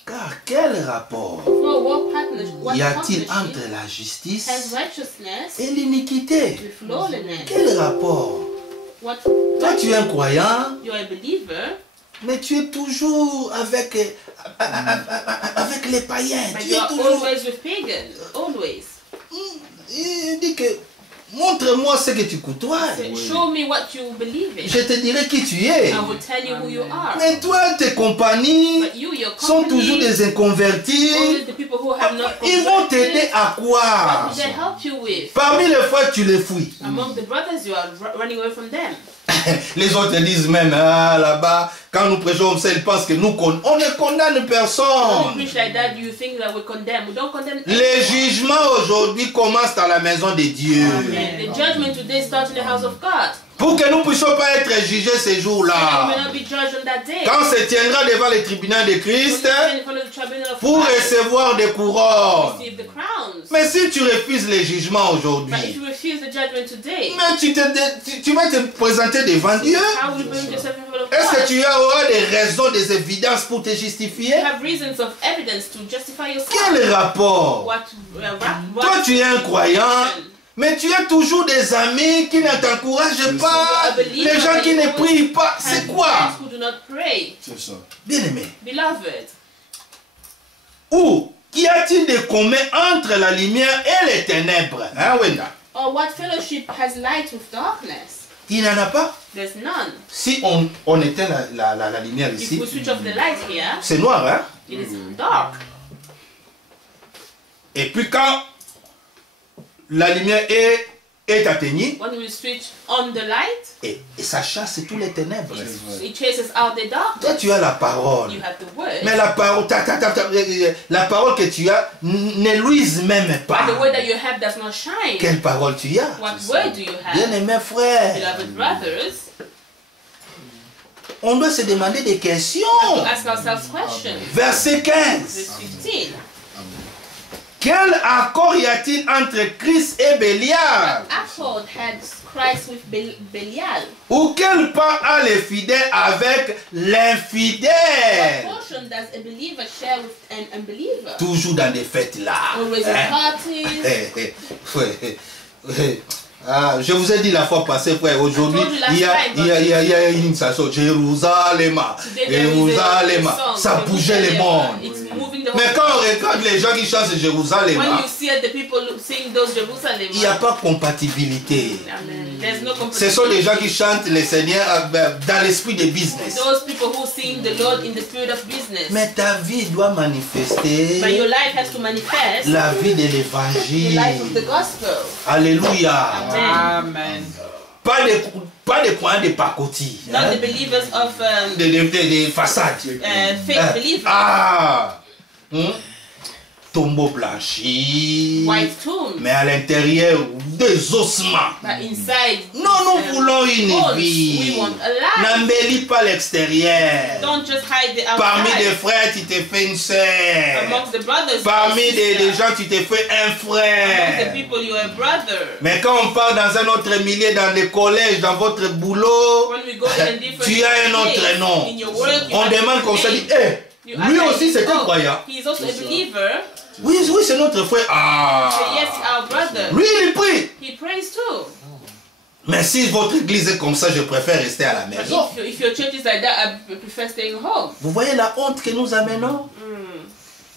Car quel rapport For what y a-t-il partnership entre la justice has righteousness et l'iniquité? with lawlessness? Quel rapport? What Toi, tu es un croyant, you are a believer, mais tu es toujours avec les païens. but Tu you es are toujours... always with pagans. Always. Il dit que, montre-moi ce que tu côtoies. Show me what you believe in. Je te dirai qui tu es. I will tell you who you are. Mais toi, tes compagnies But you, your sont toujours company, des inconvertis. always the people who have not Ils vont t'aider converted, à quoi? what will they help you with? Parmi les fois, tu les fouilles. Among the brothers, you are running away from them. Les autres disent même, ah, là-bas, quand nous prêchons, ils pensent que nous on ne condamne When you personne. preach like that, you think that we condemn. We don't condemn Les anyone. jugements aujourd'hui commencent dans la maison de Dieu. Amen. The judgment today starts in the house of God. Pour que nous ne puissions pas être jugés ces You jours-là. may not be judged on that day. Quand se tiendra devant le tribunal de When you Christ stand in front of the tribunal of pour Christ, recevoir des couronnes. receive the crowns. Mais si tu refuses les jugements But if aujourd'hui, you refuse the judgment today, mais tu vas te présenter devant Dieu. how will you bring yourself in front of Est-ce que God? tu auras des raisons, des évidences pour te justifier? You have reasons of evidence to justify yourself. Quel rapport? Toi, tu es un croyant, mais tu as toujours des amis qui ne t'encouragent pas, les gens qui ne prient pas. C'est quoi? Who do not pray. C'est ça. Bien aimé. Beloved, Ou qu'y a-t-il de commun entre la lumière et les ténèbres? Hein, Wenda? or what fellowship has light with darkness? Il n'y en a pas. There's none. Si on éteint la lumière If ici, we switch off the light here, c'est noir, hein? it is dark. Et puis quand la lumière est éteignte, When we switch on the light, et ça chasse tous les ténèbres. it chases out the darkness. Toi, tu as la parole. You have the word. Mais la parole, la parole que tu as ne luise même pas. But the word that you have does not shine. Quelle parole tu as? What word do you Bien have? aimé frère, Beloved brothers, on doit se demander des questions. to ask ourselves questions. Verset 15. Verse 15. Quel accord y a-t-il entre Christ et Bélial? Accord had Christ with Belial. Ou quel part a les fidèles avec l'infidèle? What portion does a believer share with an unbeliever? Toujours dans des fêtes là. Always in parties. Ah, je vous ai dit la fois passée, frère, aujourd'hui, il y a une chanson, Jérusalem, Today there is a Jérusalem, song, ça bougeait le monde. It's moving the whole Mais quand on regarde les gens qui chantent Jérusalem, when you see the people sing those Jerusalem, il n'y a pas compatibilité. amen, there's no Ce sont des competition. gens qui chantent le Seigneur dans l'esprit de business. Those people who sing the Lord in the spirit of business. Mais ta vie doit manifester But your life has to manifest la vie de the l'évangile. life of the gospel. Alléluia. Amen. Pas des coins de pacotille. Not the believers of Des façades. faith believers. Ah. Tombeau blanchi. White tomb. Mais à l'intérieur, des ossements. But inside, Non, nous voulons une bones. vie. We want a life. N'embellis pas l'extérieur. Don't just hide the Parmi des outside. frères, tu te fais une sœur. Amongst the brothers, Parmi you are a des sister. gens, tu te fais un Amongst the frère. people, you are a brother. Mais quand on part dans un autre milieu, dans le collège, dans votre boulot, When we go in a different tu as un autre place, nom. in your work, you On have demande a comme ça, dit, name. hé, You lui ask aussi him, c'est un oh, croyant. he is also a believer. Oui, oui, c'est notre frère. Ah. So yes, our brother. Lui, il prie. He prays too. Mais si votre église est comme ça, je préfère rester à la But maison. if your church is like that, I prefer staying home. Vous voyez la honte que nous amenons?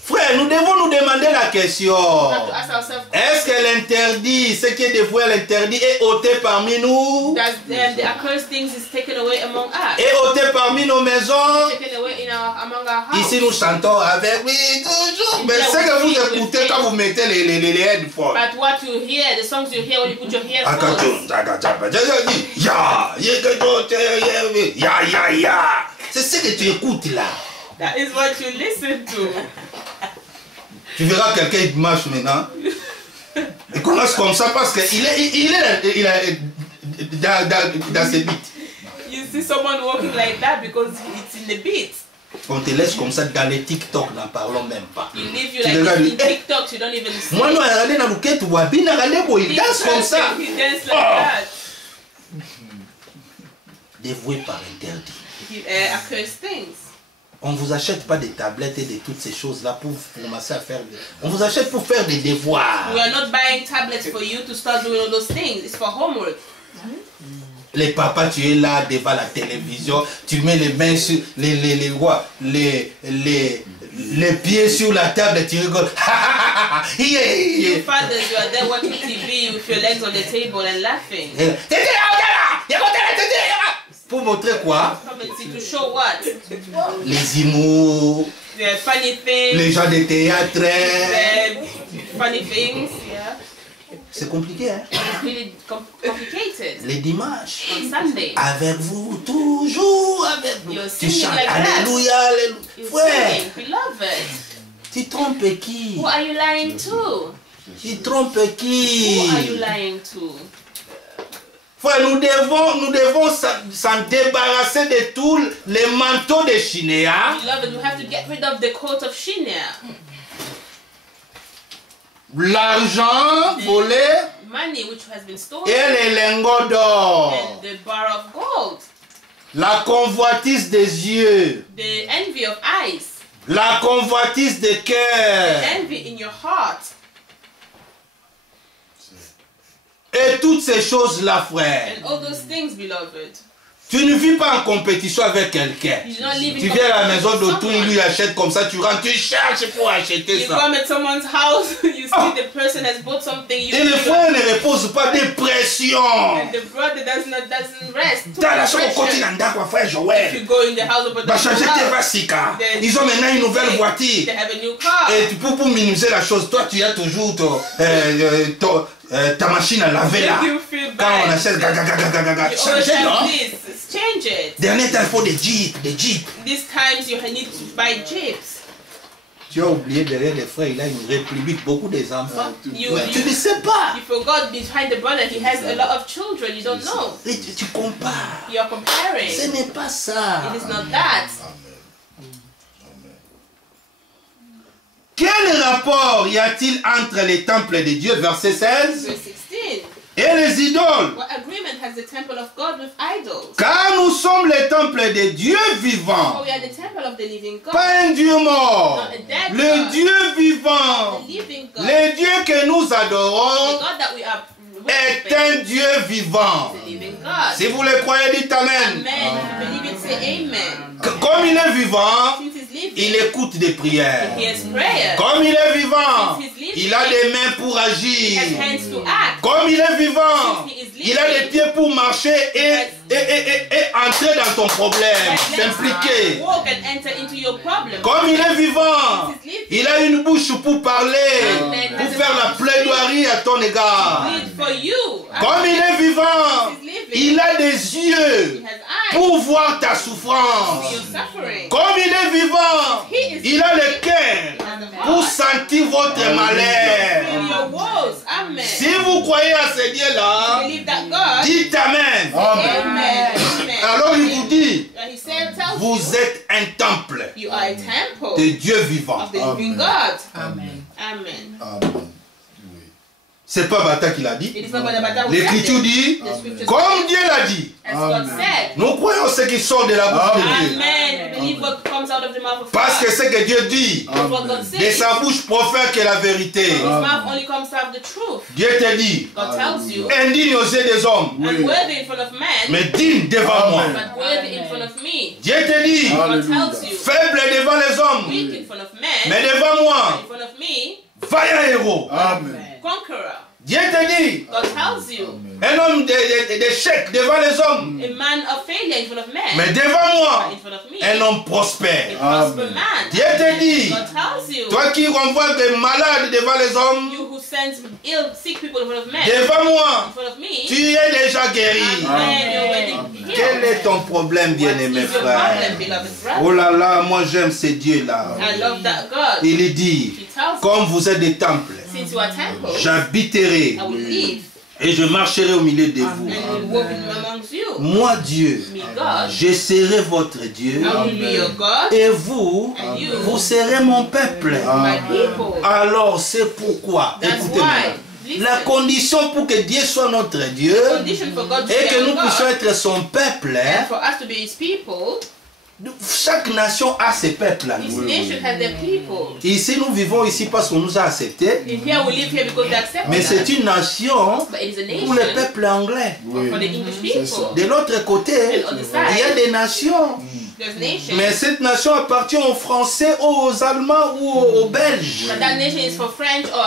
Frère, nous devons nous demander la question. We have to ask ourselves, Est-ce que l'interdit, ce qui est dévoué à l'interdit, est ôté parmi nous? does the accursed things is taken away among us? Est ôté parmi nos maisons? Taken away among our house? Ici, nous chantons avec, oui, toujours. Mais ce que vous écoutez quand vous mettez les headphones. But what you hear, the songs you hear when you put your earphones. C'est ce que tu écoutes là. That is what you listen to. Tu verras quelqu'un qui marche maintenant. Il commence comme ça parce qu'il est dans ses beats. You see someone walking like that because it's in the beat. On te laisse comme ça dans les TikTok, n'en parlons même pas. You leave you Tu like regardes, this in TikTok, you don't even see. moi, nous, regardez dans le quête, il danse comme ça. He dance like that. Dévoué par interdit. He accursed things. On ne vous achète pas des tablettes et de toutes ces choses-là pour commencer à faire. On vous achète pour faire des devoirs. We are not buying tablets for you to start doing all those things. It's for homework. Les papas, tu es là devant la télévision, tu mets les mains sur les pieds sur la table et tu rigoles. You fathers, you are there watching TV with your legs on the table and laughing. Pour montrer quoi? Come and see to show what? Les humours, The funny things. les gens de théâtre. The funny things. Yeah. C'est compliqué, hein? It's really complicated. Les dimanches. On Sunday. Avec vous, toujours avec vous. You're Tu singing chantes like that. Alléluia, Alléluia. You're Frère, singing, beloved. tu trompes qui? Who are you lying to? Tu trompes qui? Who are you lying to? Frère, nous devons s'en débarrasser de tous les manteaux de Chinéa. Beloved, we have to get rid of the coat of Shinia. L'argent volé Money which has been stolen. et les lingots d'or. And the bar of gold. La convoitise des yeux. The envy of eyes. La convoitise des cœurs. Envy in your heart. Et toutes ces choses-là, frère. And all those things, beloved. Tu ne vis pas en compétition avec quelqu'un. You do not live in Tu viens à la maison competition with d'autrui, il someone. lui achète comme ça, tu rentres, tu cherches pour acheter You ça. come at someone's house, you see the person has bought something. Et le frère ne repose pas de pression. And the brother doesn't rest. Too Dans la much chambre pressure. côté d'Andakwa, frère If you Joël. go in the house of a Va changer tes house, vasika. Ils ont maintenant une nouvelle voiture. they have a new car. Et pour minimiser la chose, toi tu as toujours ta machine à laver là. Make you feel Quand on bad. achète, gaga. You always Changez, non? have this. Change it. Dernier temps, il faut des jeeps. These times you need to buy jeeps. Tu as oublié derrière les frères, il a une république, beaucoup des enfants. You, Ouais, tu you, ne sais pas. you forgot behind the brother he has a lot of children. You don't know. Et tu compares. You are comparing. Ce n'est pas ça. It is not that. Quel rapport y a-t-il entre les temples de Dieu, verset 16, Verse 16. et les idoles? What agreement has the temple of God with idols? Car nous sommes les temples de Dieu vivant, For we are the temple of the living God. pas un Dieu mort, Not a dead le God. Dieu vivant. The living God. Le Dieu que nous The adorons God that we are est worshiping un Dieu vivant. is the living God. Si vous le croyez, dites Amen. Amen. If you believe it, say amen. Comme il est vivant, Since he's il écoute des prières. He hears prayers. Comme il est vivant, Since he's living, il a des mains pour He agir. has hands to act. Comme il est vivant, Since he is il a des living, pieds pour marcher et entrer dans ton problème, He has legs s'impliquer. to walk and enter into your problem. Comme il est vivant, Since he's living, il a une bouche pour parler, Amen. pour faire la plaidoirie à ton égard. lead for you. Comme il est vivant, il a des He yeux has eyes pour voir ta to see souffrance. your suffering. Comme il est vivant, il a le cœur He has a pour heart sentir votre to feel malheur. your woes. Amen. Si vous croyez à ce Dieu-là, Believe that God. dites Amen. Amen. Amen. Amen. Alors il vous dit, And he said, tells vous êtes un temple you are a temple de Dieu vivant. of the living God. Amen. Amen. Amen. Oui. C'est pas Bata qui l'a It dit. is not about that L'Écriture dit, The scripture comme Dieu l'a dit. as God Amen. said. Nous croyons ce qui sort de la bouche de Dieu. Amen. We believe what comes out of the mouth of Parce que God. ce que Dieu dit, That's what God de says. sa bouche prophète que la vérité. His mouth only comes out the truth. Dieu te dit, God tells you. indigne aux yeux des hommes, And worthy in front of man, mais digne devant moi. but worthy in front of me. Dieu te dit, God Alléluia. tells you. faible devant les hommes, Weak in front of man, mais devant moi, in front of me, vaillant héros. Amen. conqueror. Dieu te dit, God tells you. un homme d'échec devant les hommes, A man of failure in front of man, mais devant moi, in front of me, un homme a prospère. prosper Amen. man. Dieu te dit, God tells you. toi qui renvoies des malades devant les hommes, You who sends ill, sick people in front of men, devant in moi, front of me, tu es déjà guéri. and you're already Quel healed. est ton problème, What bien-aimé is your frère? problem, beloved brother? Oh là là, moi j'aime ce Dieu-là. I love that God. Il dit, He tells you, comme vous êtes des temples, since you are temples, j'habiterai I will live et je marcherai au milieu de vous. and will walk in amongst you. Moi, Dieu, Me, God, je serai votre Dieu I will be your God, et vous, and you, vous serez mon peuple. my people. Alors c'est pourquoi, That's écoutez-moi, why. la Listen. condition pour que Dieu soit notre Dieu Condition for God to et be que our nous puissions God, être son peuple, and for us to be His people. chaque nation a ses peuples. Each nation has their people. Ici, nous vivons ici parce qu'on nous a acceptés, In here we live here because they accept mais us. c'est une nation But it is a pour le nation peuple anglais. Oui. for the English C'est ça. people. De l'autre côté, And on the il y a side, des nations. there's nations. Mais cette nation appartient aux Français, aux Allemands ou aux Belges. But that nation is for French or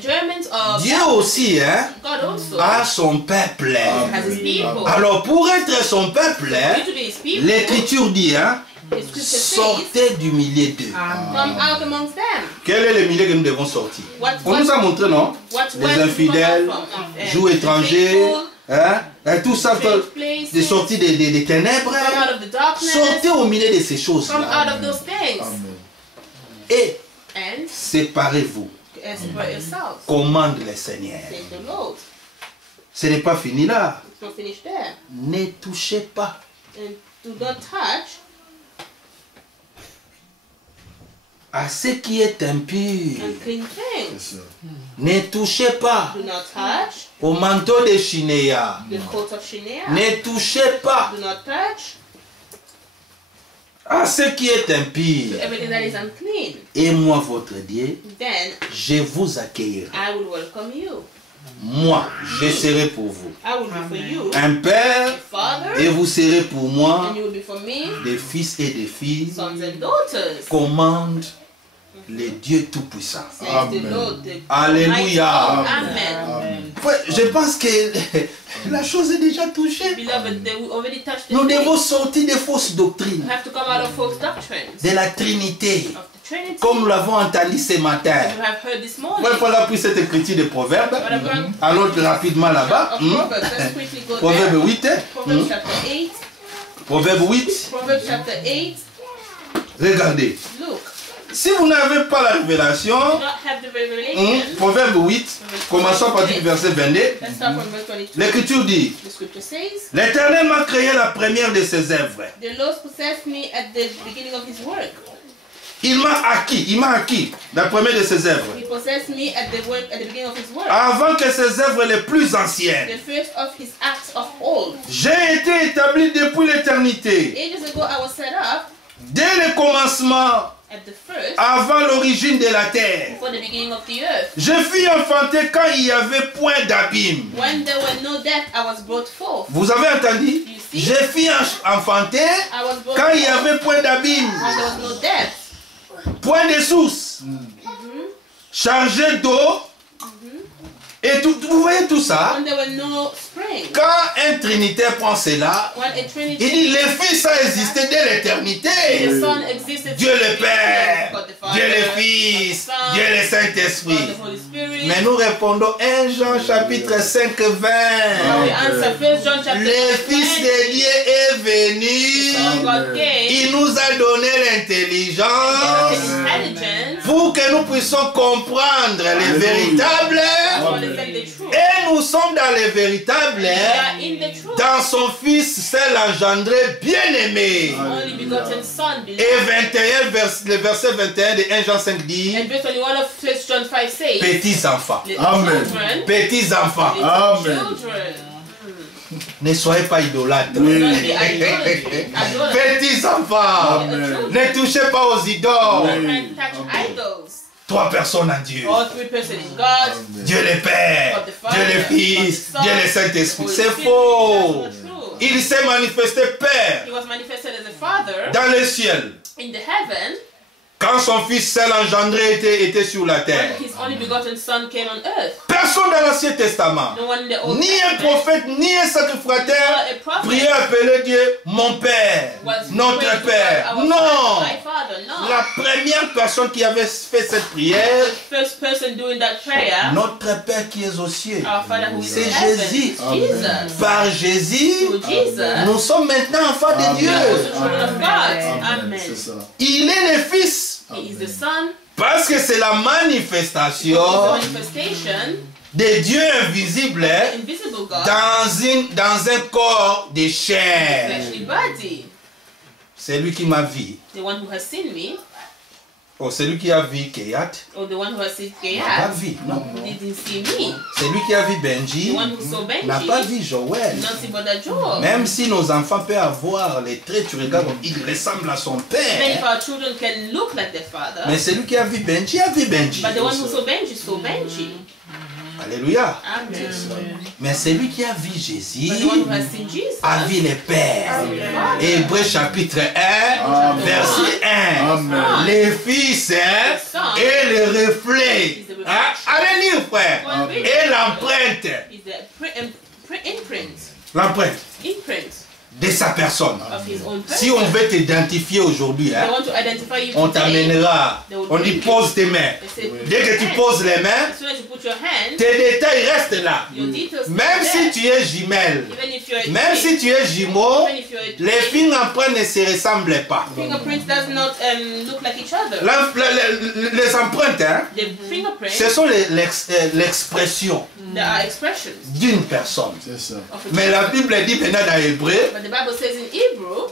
Germans or Dieu aussi hein, God also a son peuple. has His people. Alors pour être son peuple, For you to be His people, l'Écriture dit, hein, the scripture says, sortez du milieu d'eux. come out amongst them. Quel est le milieu que nous devons sortir? What, On nous a montré, non? what Les where infidèles, we come from, joues étrangers, hein, et tout ça, strange des places, sorties des ténèbres. come out of the darkness, Sortez au milieu de ces come choses-là. out of those things, Amen. Et and séparez-vous, separate yourselves. commande le Seigneur. Says the Lord. Ce n'est pas fini là. It's not finished there. Ne touchez pas. And do not touch À ce qui est impur. unclean C'est things. ça. Ne touchez pas Do not touch au manteau de Shinéa. the coat of Shineah. Ne touchez pas Do not touch à ce qui est to impur. everything that is unclean. Et moi, votre Dieu, Then je vous accueillerai. I will welcome you. Moi, je serai pour vous I will be for you un père, a father, et vous serez pour moi and you will be for me des fils et des filles. sons and daughters. Commande le Dieu Tout-Puissant. Says the Amen. Lord, the Alléluia. Almighty God. Amen. Amen. Ouais, je pense que la chose est déjà touchée. Beloved, they will already touched the Nous thing. devons sortir des fausses We doctrines, have to come out of false doctrines de la Trinité, of the Trinity. comme nous l'avons entendu ce matin. As you have heard this morning. Ouais, voilà puis cette écriture de Proverbes. But I'm going Allons rapidement là-bas. of Proverbs. Let's quickly go Proverbe there. 8. Proverbs chapter 8. Proverbe 8. Proverbs chapter 8. Regardez. Look, Si vous n'avez pas la révélation, do not have the revelation. Proverbe 8, commençons à partir du verset 22. Let's start from verse 22. L'Écriture dit, The scripture says, l'Éternel m'a créé la première de ses œuvres. the Lord possessed me at the beginning of His work. Il m'a acquis la première de ses œuvres. He possessed me at the beginning of His work. Avant que ses œuvres les plus anciennes. The first of His acts of old. J'ai été établi depuis l'éternité. Ages ago I was set up Dès le commencement, at the first, avant l'origine de la terre. before the beginning of the earth. Je fus enfanté quand il n'y avait point d'abîme. When there were no death, I was brought forth. Vous avez entendu? You Je fus enfanté quand il y avait point d'abîme, when there was no depth, point de source, chargé d'eau. Et tout, vous voyez tout ça? when there were no spring. Quand un trinitaire prend cela, When a il Trinity, dit le Fils a existé dès l'éternité. the Son existed. Dieu le Père, God the Father, Dieu le God Fils, the Son, Dieu le God Saint-Esprit. the Holy Spirit. Mais nous répondons 1 Jean chapitre 5, 20. We answer 1 John chapter Le Fils de Dieu est venu. God gave Il nous a donné l'intelligence intelligence pour que nous puissions comprendre les véritables. to understand the truth. Et nous sommes dans les véritables, We are in the truth. dans son Fils seul engendré, bien-aimé. Only begotten Son, beloved. Et 21, le verset 21 de 1 Jean 5 dit, And verse 21 of 1 John 5 says, petits enfants, little Amen. children, petits enfants, little Amen. children, ne soyez pas idolâtres. do not be idolatry. Petits enfants, Amen. ne touchez pas aux idoles. And touch idols. 3 personnes en Dieu. All three persons in God. Dieu le Père, Dieu le Fils, Dieu le Saint-Esprit. C'est faux. Il s'est manifesté Père He was manifested as a father dans le ciel. in the heaven Quand son Fils seul engendré était sur la terre. when his only begotten Son came on earth. Personne dans l'Ancien Testament, No one in the Old ni un Testament prophète, ni un sacrificateur, or a prophet priait appeler Dieu mon Père, was notre praying to Père. God, our Non! Father, my Father. No. La première personne qui avait fait cette prière, The first person doing that prayer, notre Père qui est aux cieux. our Father who is C'est in heaven, Jésus. Jesus. Par Jésus, Through Jesus, nous sommes maintenant enfants de Dieu. we are also children of God. Amen. C'est ça. Il est le Fils. He is the Son. Parce que c'est la He is the manifestation manifestation, de Dieu invisible the invisible God, dans un corps de chair. fleshly body. C'est lui qui m'a vu. The one who has seen me, Oh, c'est lui qui a vu Keyat. or the one who has seen N'a pas Gayat, vu, non. didn't see me. C'est lui qui a vu The Benji. one who saw N'a pas Benji, vu Joël. not see Brother Joel. Même si nos enfants peuvent avoir les traits, tu regardes, il ressemble à son Even if père. our children can look like their father, Mais celui qui a vu Benji a vu Benji. but the one who saw Benji. Alléluia. Amen. Mais celui qui a vu Jésus But the one who has seen Jesus, a vu le Père. Father. Hébreux chapitre 1, Amen. verset 1. Amen. Les fils et le reflet. Hein? Allez lire, frère. Et l'empreinte. is the imprint De sa personne. of his own person. Si on veut t'identifier aujourd'hui, They hein, want to identify you on today. t'amènera. On dit pose tes mains. They say, put Dès your que tu hand. poses les mains, As soon as you put your hand, tes détails restent là. your details Même are si there. tu es jumelle, Even if you're a même twin, si tu es jumeau, even if you're a twin, les filles empreintes ne se ressemblent pas. fingerprints does not look like each other. Les empreintes, hein, The fingerprints, ce sont l'expression there are expressions d'une personne. C'est ça. of a Mais la person. Bible dit maintenant dans Hébreu, But the Bible says in Hebrew,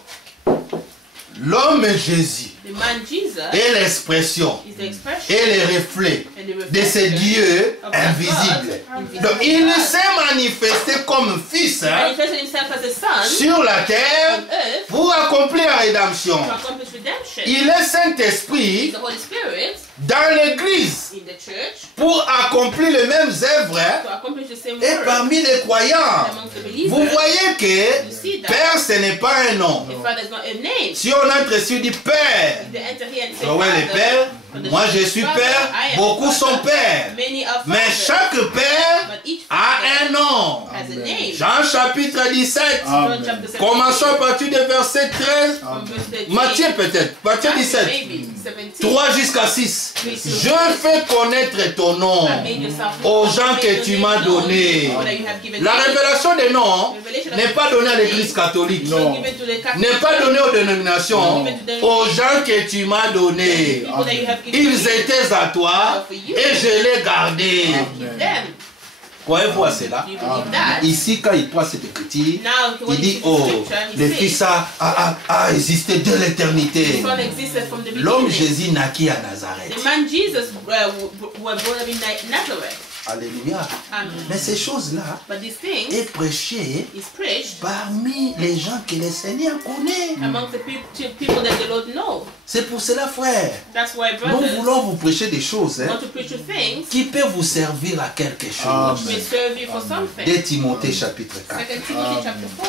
l'homme Jésus the man Jesus est l'expression is the expression et le reflet and the de ce reflection Dieu of that invisible. God, invisible Donc il God. s'est manifesté comme fils, hein, Manifested himself as a son sur la terre on earth pour accomplir la rédemption. to accomplish redemption. Il est Saint-Esprit The Holy Spirit dans l'église in the church pour accomplir les mêmes œuvres to accomplish the same et work parmi les croyants. amongst the Vous believers. voyez que You see that Père ce n'est pas un nom. the Father is not a name. Si on entre ici et dit Père, They enter here and say Joël est Father, Père, but the moi je church suis Father, Père, I am beaucoup sont Father, Pères. many are Mais fathers, chaque Père but each a father un nom. has a name. Jean chapitre 17, Amen. John chapter 17, commençons à partir du verset 13, from verse 13, Matthieu peut-être, Matthieu 17, maybe 17. 3 jusqu'à 6. Je fais connaître ton nom aux gens que tu m'as donné. La révélation des noms n'est pas donnée à l'église catholique, Non. n'est pas donnée aux dénominations, aux gens que tu m'as donné. Ils étaient à toi et je les gardais. Croyez-vous à cela? Ici, quand il prend cette écriture, il dit, oh, le Fils a existé de l'éternité. L'homme Jésus naquit à Nazareth. The man Jesus were born in Nazareth. Alléluia. Amen. Mais ces choses-là But these things est prêché is preached parmi les gens que le Seigneur connaît. among the people that the Lord knows. C'est pour cela, frère, That's why, nous brothers, voulons vous prêcher des choses want to preach you things qui peuvent vous servir à quelque chose. which may serve you for something. 2 Timothée chapitre 4. 2 Timothy chapter 4.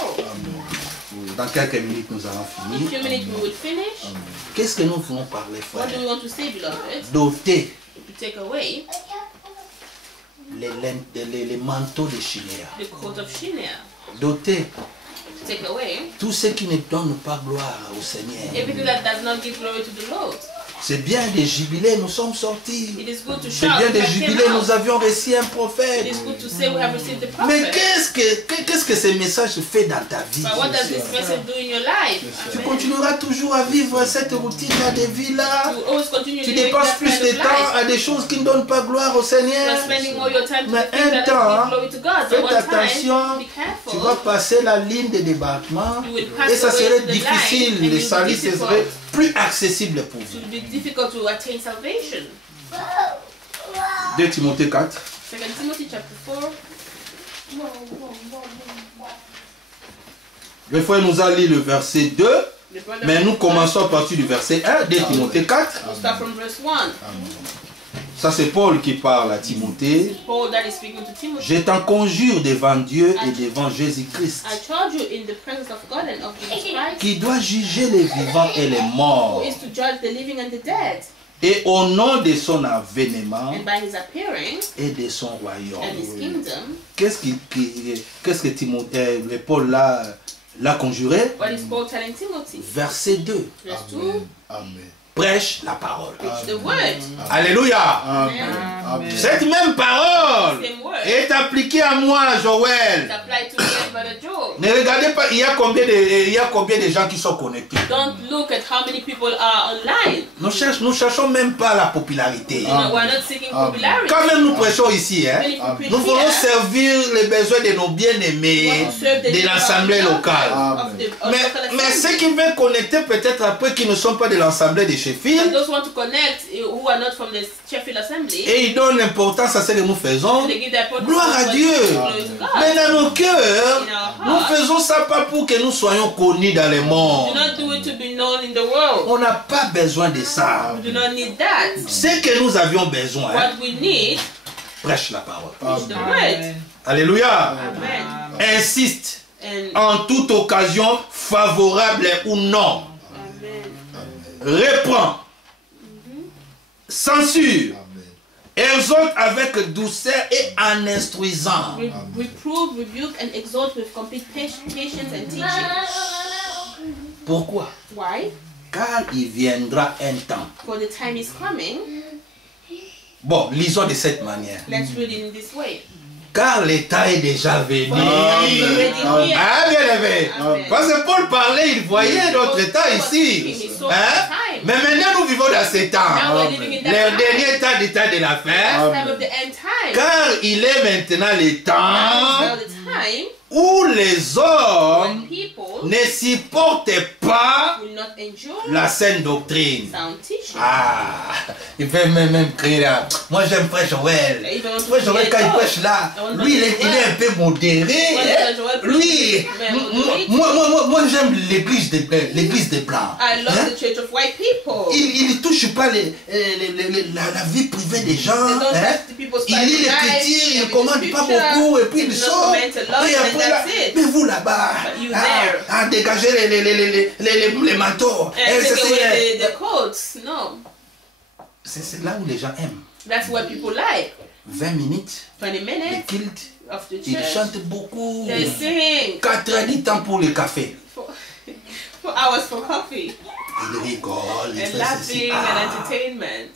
Dans quelques minutes, nous allons In a finir. few minutes we will finish. Qu'est-ce que nous voulons parler, What do frère? we want to say, beloved? Doter To take away les manteaux de Shinéa. the coat of Shinar. Doter To take away tout ce qui ne donne pas gloire au Seigneur. everything that does not give glory to the Lord. C'est bien des jubilés, nous sommes sortis. It is good to C'est shout. bien We des have came jubilés, out. nous avions reçu un It prophète. is good to say we have received the Mais prophet. qu'est-ce que ce message fait dans ta vie? But what does this message do in your life? Tu Amen. continueras toujours à vivre cette routine-là de vie-là. You always continue Tu living dépenses that plus kind de of temps life. à des choses qui ne donnent pas gloire au You Seigneur. are spending all your time to Mais the things un that temps, give glory to God. faites But one attention, time, be tu careful. vas passer la ligne de débarquement You will pass et ça away serait to the line difficile. and Le it will be salut serait difficult. plus accessible pour It vous. will be difficult to attain salvation. 2 Timothée 4. 2 Timothy chapter 4. Le frère nous a lu le verset 2, The brother mais nous commençons à partir du verset 1, 2 Timothée 4. We'll start from verse 1. Ça c'est Paul qui parle à Timothée. Paul that is speaking to Timothy. Je t'en conjure devant Dieu et devant Jésus-Christ, I charge you in the presence of God and of Jesus Christ, qui doit juger les vivants et les who morts, is to judge the living and the dead, et au nom de son avènement and by his appearing et de son royaume. and his kingdom. Qu'est-ce que Timothée, Paul l'a conjuré? What is Paul telling Timothy? Verset 2. Verse 2. Amen. Amen. Prêche la parole. Preach the word. Alléluia. Amen. Amen. Cette même parole Same word. est appliquée à moi, It's Joël. applied to me, Brother Joe. Ne regardez pas, il y a combien de gens qui sont connectés. Don't look at how many people are online. Nous cherchons même pas la popularité. We're not seeking popularity. Quand même nous prêchons ici, hein, Many people preach nous voulons here. servir les besoins de nos bien-aimés de l'assemblée locale. Of the of local Mais ceux assembly. qui veulent connecter peut-être après qui ne sont pas de l'assemblée de And Sheffield, those who want to connect who are not from the Sheffield Assembly, et ils donnent l'importance à ce que nous faisons, they give their importance gloire à to Dieu. glory to God. Mais dans nos cœurs, In our nous hearts, faisons ça pas pour que nous soyons connus dans le do monde. not do it to be known in the world. On n'a pas besoin de ça. We do not need that. Ce que nous avions besoin, What we need prêche la parole. is the word. Alléluia. Amen. Insiste And en toute occasion, favorable ou non. amen. Reprend, censure, Amen. exhorte avec douceur et en instruisant. Reprove, rebuke, and exhort with complete patience and teaching. Pourquoi? Why? Car il viendra un temps. For the time is coming. Bon, lisons de cette manière. Let's read it in this way. Car l'état est déjà venu. Already here. Ah, bien aimé. Amen. Parce que Paul parlait, il voyait notre état ici. Hein? Mais maintenant nous vivons dans ces temps. Now we're living in Le that time. dernier temps du temps de la fin. Time of the end time. Car il est maintenant le Now is temps the time où les hommes when people ne supportent pas will not endure la saine doctrine. sound teaching. Ah, il fait même crier là. Moi j'aime Frère Joël. Frère Joël quand il prêche là, lui il est un peu modéré. Hein? Lui, moi j'aime l'église des blancs. I love Hein? the church of white people. Il ne touche pas la vie privée des gens. They don't Hein? touch the people's Il lit private les lives, Écritures, il they ne commande read pas scripture, beaucoup et puis they il do not sort. comment to love, Et and après là, that's it. mais vous là-bas, But you there. dégagez les manteaux. And Et take c'est- away the coats. No. c'est là où les gens aiment. That's what people like. 20 minutes 20 de minutes culte, of the ils church. chantent beaucoup. They sing 4 heures du temps pour le café. for 4 hours for coffee Ils rigolent, ils and font ceci. laughing and entertainment.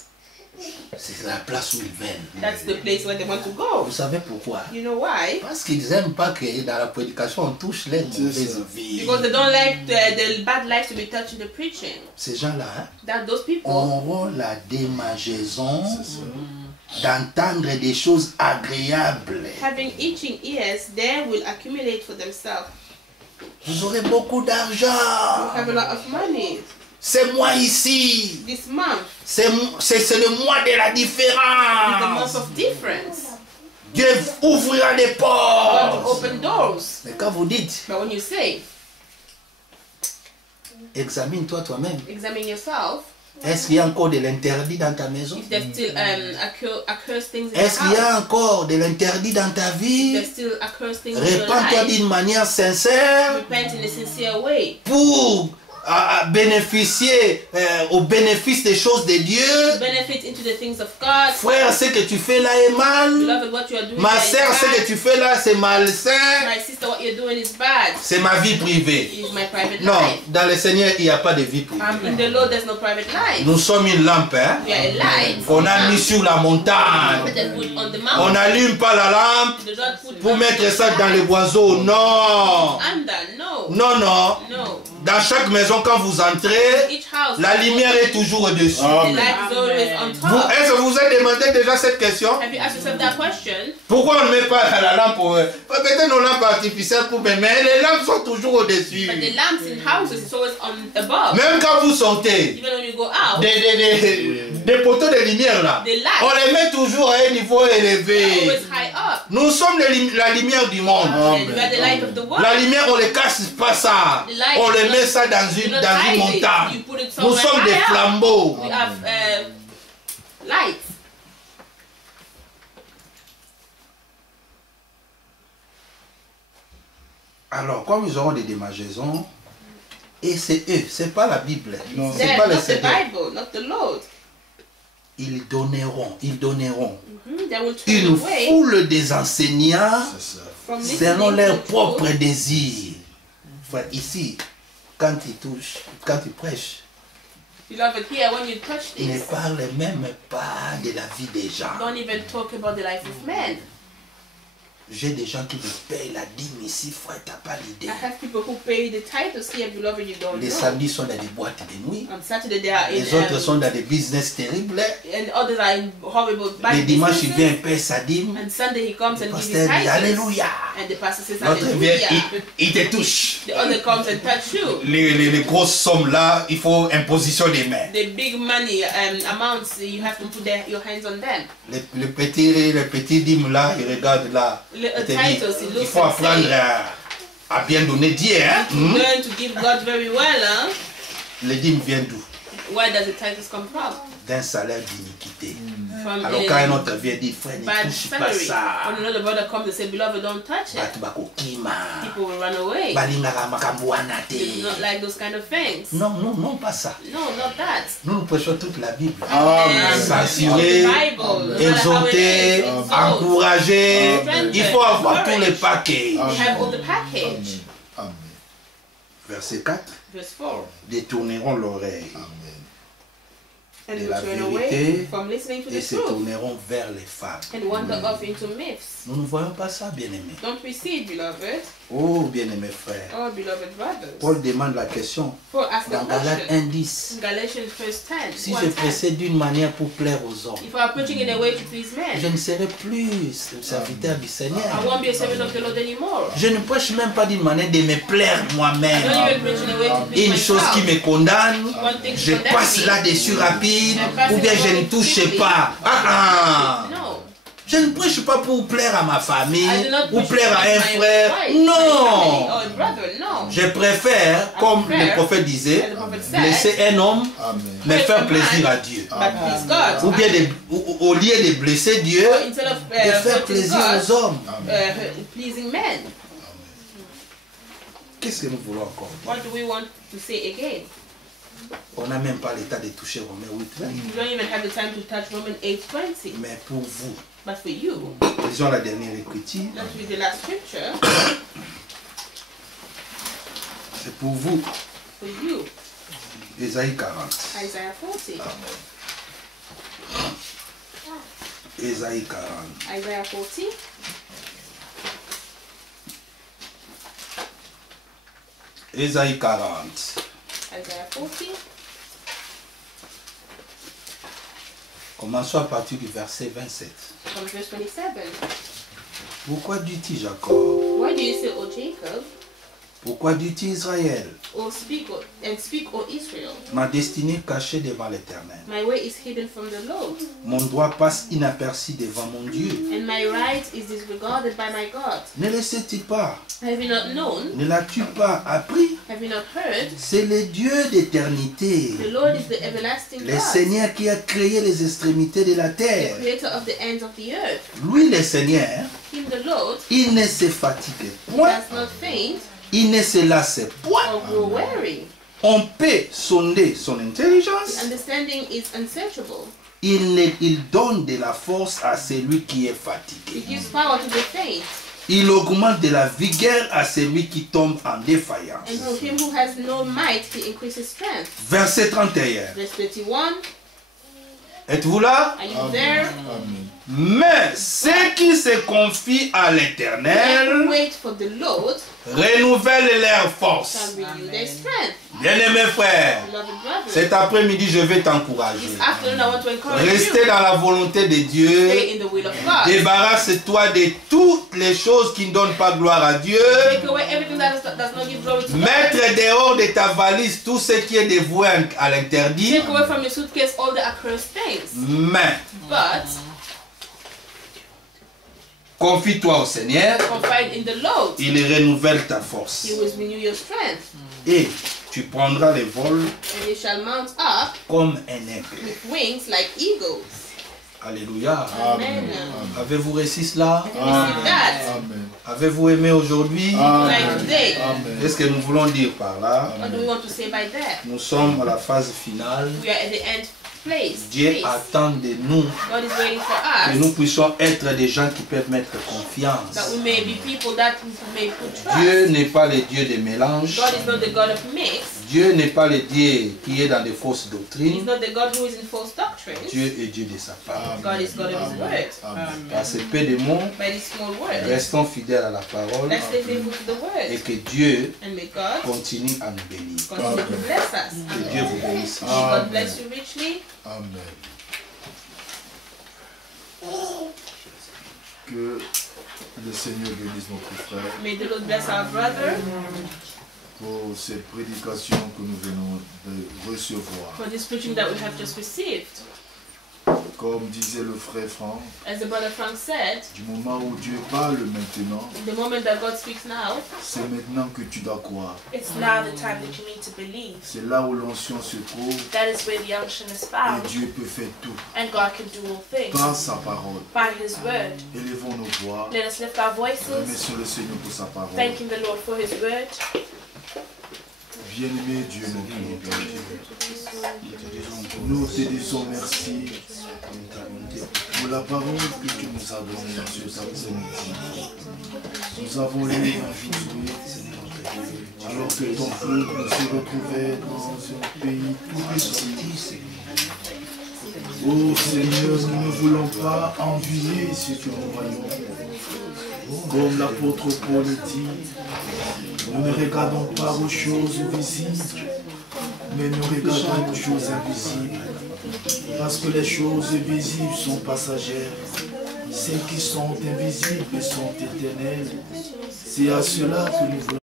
C'est la place où ils viennent. That's the place where they want to go. Vous savez pourquoi? You know why? Parce qu'ils n'aiment pas que dans la prédication on touche les mauvaises vies. Because they don't like the bad lives to be touched in the preaching. Ces gens-là hein, That those people auront la démangeaison d'entendre des choses agréables. having itching ears, they will accumulate for themselves. Vous aurez beaucoup d'argent. Have a lot of money. C'est moi ici. This month C'est le mois de la is the différence. month of difference. Dieu ouvrira des God to portes. open doors. Mais quand vous dites, But when you say, examine-toi toi-même. examine yourself, Est-ce qu'il y a encore de l'interdit dans ta maison? If there's still accursed things in the Est-ce qu'il y a house, encore de l'interdit dans ta if vie? there's still accursed things in your Répands-toi life, d'une manière sincère repent in a sincere way. pour bénéficier au bénéfice des choses de Dieu. Benefit into the things of God. Frère, ce que tu fais là est mal. Beloved, what you are doing Ma there is sœur, ce que bad. tu fais là, c'est malsain. My sister, what you're doing is bad. C'est ma vie privée. It is my private Non, life. dans le Seigneur, il n'y a pas de vie privée. In the Lord, there's no private life. Nous sommes une lampe, hein, We are a light. qu'on a mis sur la montagne. Put that wood on the On mountain. n'allume pas la lampe Do not put pour mettre ça dans les boiseaux. Non. under. No. Non, non. No. Dans chaque maison, quand vous entrez, Each house. la lumière est toujours au-dessus. The Amen. light is always on Vous, top. est-ce que vous avez demandé déjà cette question? Have you asked yourself that question? Pourquoi on ne met pas la lampe peut-être nos lampes artificielles pour mais les lampes sont toujours au-dessus. But the lamps in houses is always on above. Même quand vous sortez, Even when you go out, des poteaux de lumière là, the light on les met toujours à un niveau are élevé. always high up. Nous sommes la lumière du monde. And we are the light of the world. La lumière, on ne les cache pas ça. The light, On les you met not- ça dans you une not hide it. montagne. You put it Nous somewhere sommes des high up. flambeaux. We have lights. Alors, comme ils auront des démangeaisons, et c'est eux, c'est pas la Bible, Non. c'est Them, pas le not the Seigneur. Bible, not the Lord. Ils donneront They will turn une away foule des enseignants C'est ça. from selon listening leurs to propres truth. désirs. Frère, ici, quand ils touchent, quand ils prêchent, Beloved, here when you touch ils ne this, parlent même pas de la vie des gens. don't even talk about the life of men. J'ai des gens qui me payent la dîme ici, frère, t'as pas l'idée. I have people who pay the titles here, beloved, you don't Les know. samedis sont dans des boîtes de nuit. On Saturday they are in, Les autres sont dans des business terribles. and others are in horrible bad Les dimanches, il vient businesses. payer sa dîme. And Sunday he comes Le and gives his pasteur dit titles. Alléluia. And the pastor says L'autre vient, Hallelujah. il te touche. The other comes and touch you. Les grosses sommes là, il faut imposition des mains. The big money amounts, you have to put your hands on them. Les petits dîmes là, ils regardent là. Little Il te dit, titles, it il looks faut apprendre insane. à bien donner Dieu. Hein? Learn to give God very well, huh? Les dîmes viennent d'où? Where does the titles come from? D'un salaire d'iniquité. From Alors quand un autre vient dire, frère, ne bad touche pas salary. ça. When another brother comes and says, beloved, don't touch it, Batu bakokima. people will run away. Balingaka makambo wana They do te. not like those kind of things. Non, non, non, pas ça. No, not that. Nous, nous prêchons toute la Bible. Amen. Censurer, The Bible, no matter how it exhorter, is, exalt. encourager. Amen. Il faut avoir tous les paquets. We have all the package. Amen. Verset 4. Verse 4. Détourneront l'oreille Amen. And de will la turn away vérité from listening to et the se truth tourneront vers les femmes. and wander off into myths. Nous ne voyons pas ça, bien-aimés. Don't we see it, beloved? Oh, bien-aimés frères. Oh, beloved brothers. Paul demande la question Paul asked the dans Galates question 1:10. in Galatians verse 10. Si 1:10. je pressais d'une manière pour plaire aux hommes, If I'm preaching in a way to please men, je ne serai plus le serviteur du Seigneur. I won't be a servant of the Lord anymore. Je ne prêche même pas d'une manière de me plaire I moi-même. don't even preach in a way to please Une chose qui myself. me condamne, One thing je condemns passe me. là-dessus rapide, ou bien je ne touche pas. No. Je ne prêche pas pour plaire à ma famille, I do not ou preach plaire to à un please my frère. wife, my family, Non. or a brother, no. Je préfère, comme le prophète disait, As the prophet said, blesser un homme, Amen. mais faire plaisir à Dieu. but please God. Ou bien au lieu de blesser Dieu, Instead of de faire hurting plaisir God, aux hommes. pleasing men. Qu'est-ce que nous voulons encore dire? What do we want to say again? On n'a même pas l'état de toucher Romains 8:20. You don't even have the time to touch Romans 8:20. Mais pour vous, But for you, lisons la dernière écriture. let's read the last scripture. C'est pour vous, For you, Ésaïe 40. Isaiah 40. Ésaïe 40. Isaiah 40. Ésaïe 40. Isaiah 40. Commençons à partir du verset 27. From verse 27. Pourquoi dis-tu Jacob? Why do you say, O Jacob? Pourquoi dis-tu Israël? speak, O Israel. Ma destinée cachée devant l'Éternel. My way is hidden from the Lord. Mon droit passe inaperçu devant mon Dieu. And my right is disregarded by my God. Ne le sais-tu pas? Have you not known? Ne l'as-tu pas appris? Have you not heard? C'est le Dieu d'éternité. The Lord is the everlasting Le God, Seigneur qui a créé les extrémités de la terre. creator of the ends of the earth. Lui, le Seigneur, Him, the Lord, il ne se fatigue point. does not faint Il ne se lasse point. or grow weary. On peut sonder son intelligence. His understanding is unsearchable. Il donne de la force à celui qui est He fatigué. gives power to the faint, Il augmente de la vigueur à celui qui tombe en défaillance. and to him who has no might, he increases strength. Verset 31. Verse 31. Êtes-vous là? Are you there? Mais ceux qui se confient à l'Éternel Who wait for the Lord renouvellent leur force. shall renew their strength. Bien-aimés frères, Beloved brothers, cet après-midi, je vais t'encourager. this afternoon I want to encourage Restez you. dans la volonté de Stay Dieu. in the will of God. Débarrasse-toi de toutes les choses qui ne donnent pas gloire à Dieu. Take away everything that does not give glory to God. Mettre dehors de ta valise tout ce qui est dévoué à l'interdit. Take away from your suitcase all the accursed things. Mais But confie-toi au Seigneur. confide in the Lord. Il renouvelle ta force. He will renew your strength. Et tu prendras le vol And you shall mount up comme un aigle. with wings like eagles. Alléluia. Amen. Avez-vous réussi cela? Receive that. Avez-vous aimé aujourd'hui? Like today. Qu'est-ce que nous voulons dire par là? What do we want to say by that? Nous sommes à la phase finale. We are at the end place. Dieu Place. attend de nous God is waiting for que us nous puissions être des gens qui peuvent mettre confiance. that we may be people that may put trust. Dieu n'est pas le Dieu des mélanges. God is not the God of mix. Dieu n'est pas le Dieu qui est dans des fausses He's doctrines. not the God who is in false doctrines. Dieu est Dieu de sa part. God is God of His word. Par ce peu de mots, By this small word, restons fidèles à la parole let's stay faithful to the et word. que Dieu And may God continue à nous bénir. continue to bless us. Que Dieu vous bénisse. May God bless you richly. Amen. Que le Seigneur bénisse notre frère May the Lord bless our brother pour cette prédication que nous venons de recevoir. for this preaching that we have just received. Comme disait le frère Franck, As the brother Frank said, du moment où Dieu parle maintenant, the moment that God speaks now, c'est maintenant que tu dois croire. It's now the time that you need to believe. C'est là où l'onction se trouve That is where the unction is et found. Dieu peut faire tout And God can do all things. par sa parole. By His word. Élevons nos voix, Let us lift our voices, remercions le Seigneur pour sa parole. thanking the Lord for His word. Bien-aimé Dieu, notre Père, nous te disons merci pour la parole que tu nous as donnée en cet après-midi. Nous avons lu aujourd'hui, alors que ton peuple se retrouvait dans un pays tout petit. Oh Seigneur, nous ne voulons pas envier ce que nous voyons. Comme l'apôtre Paul dit, nous ne regardons pas aux choses visibles, mais nous regardons aux choses invisibles. Parce que les choses visibles sont passagères, celles qui sont invisibles sont éternelles. C'est à cela que nous voulons.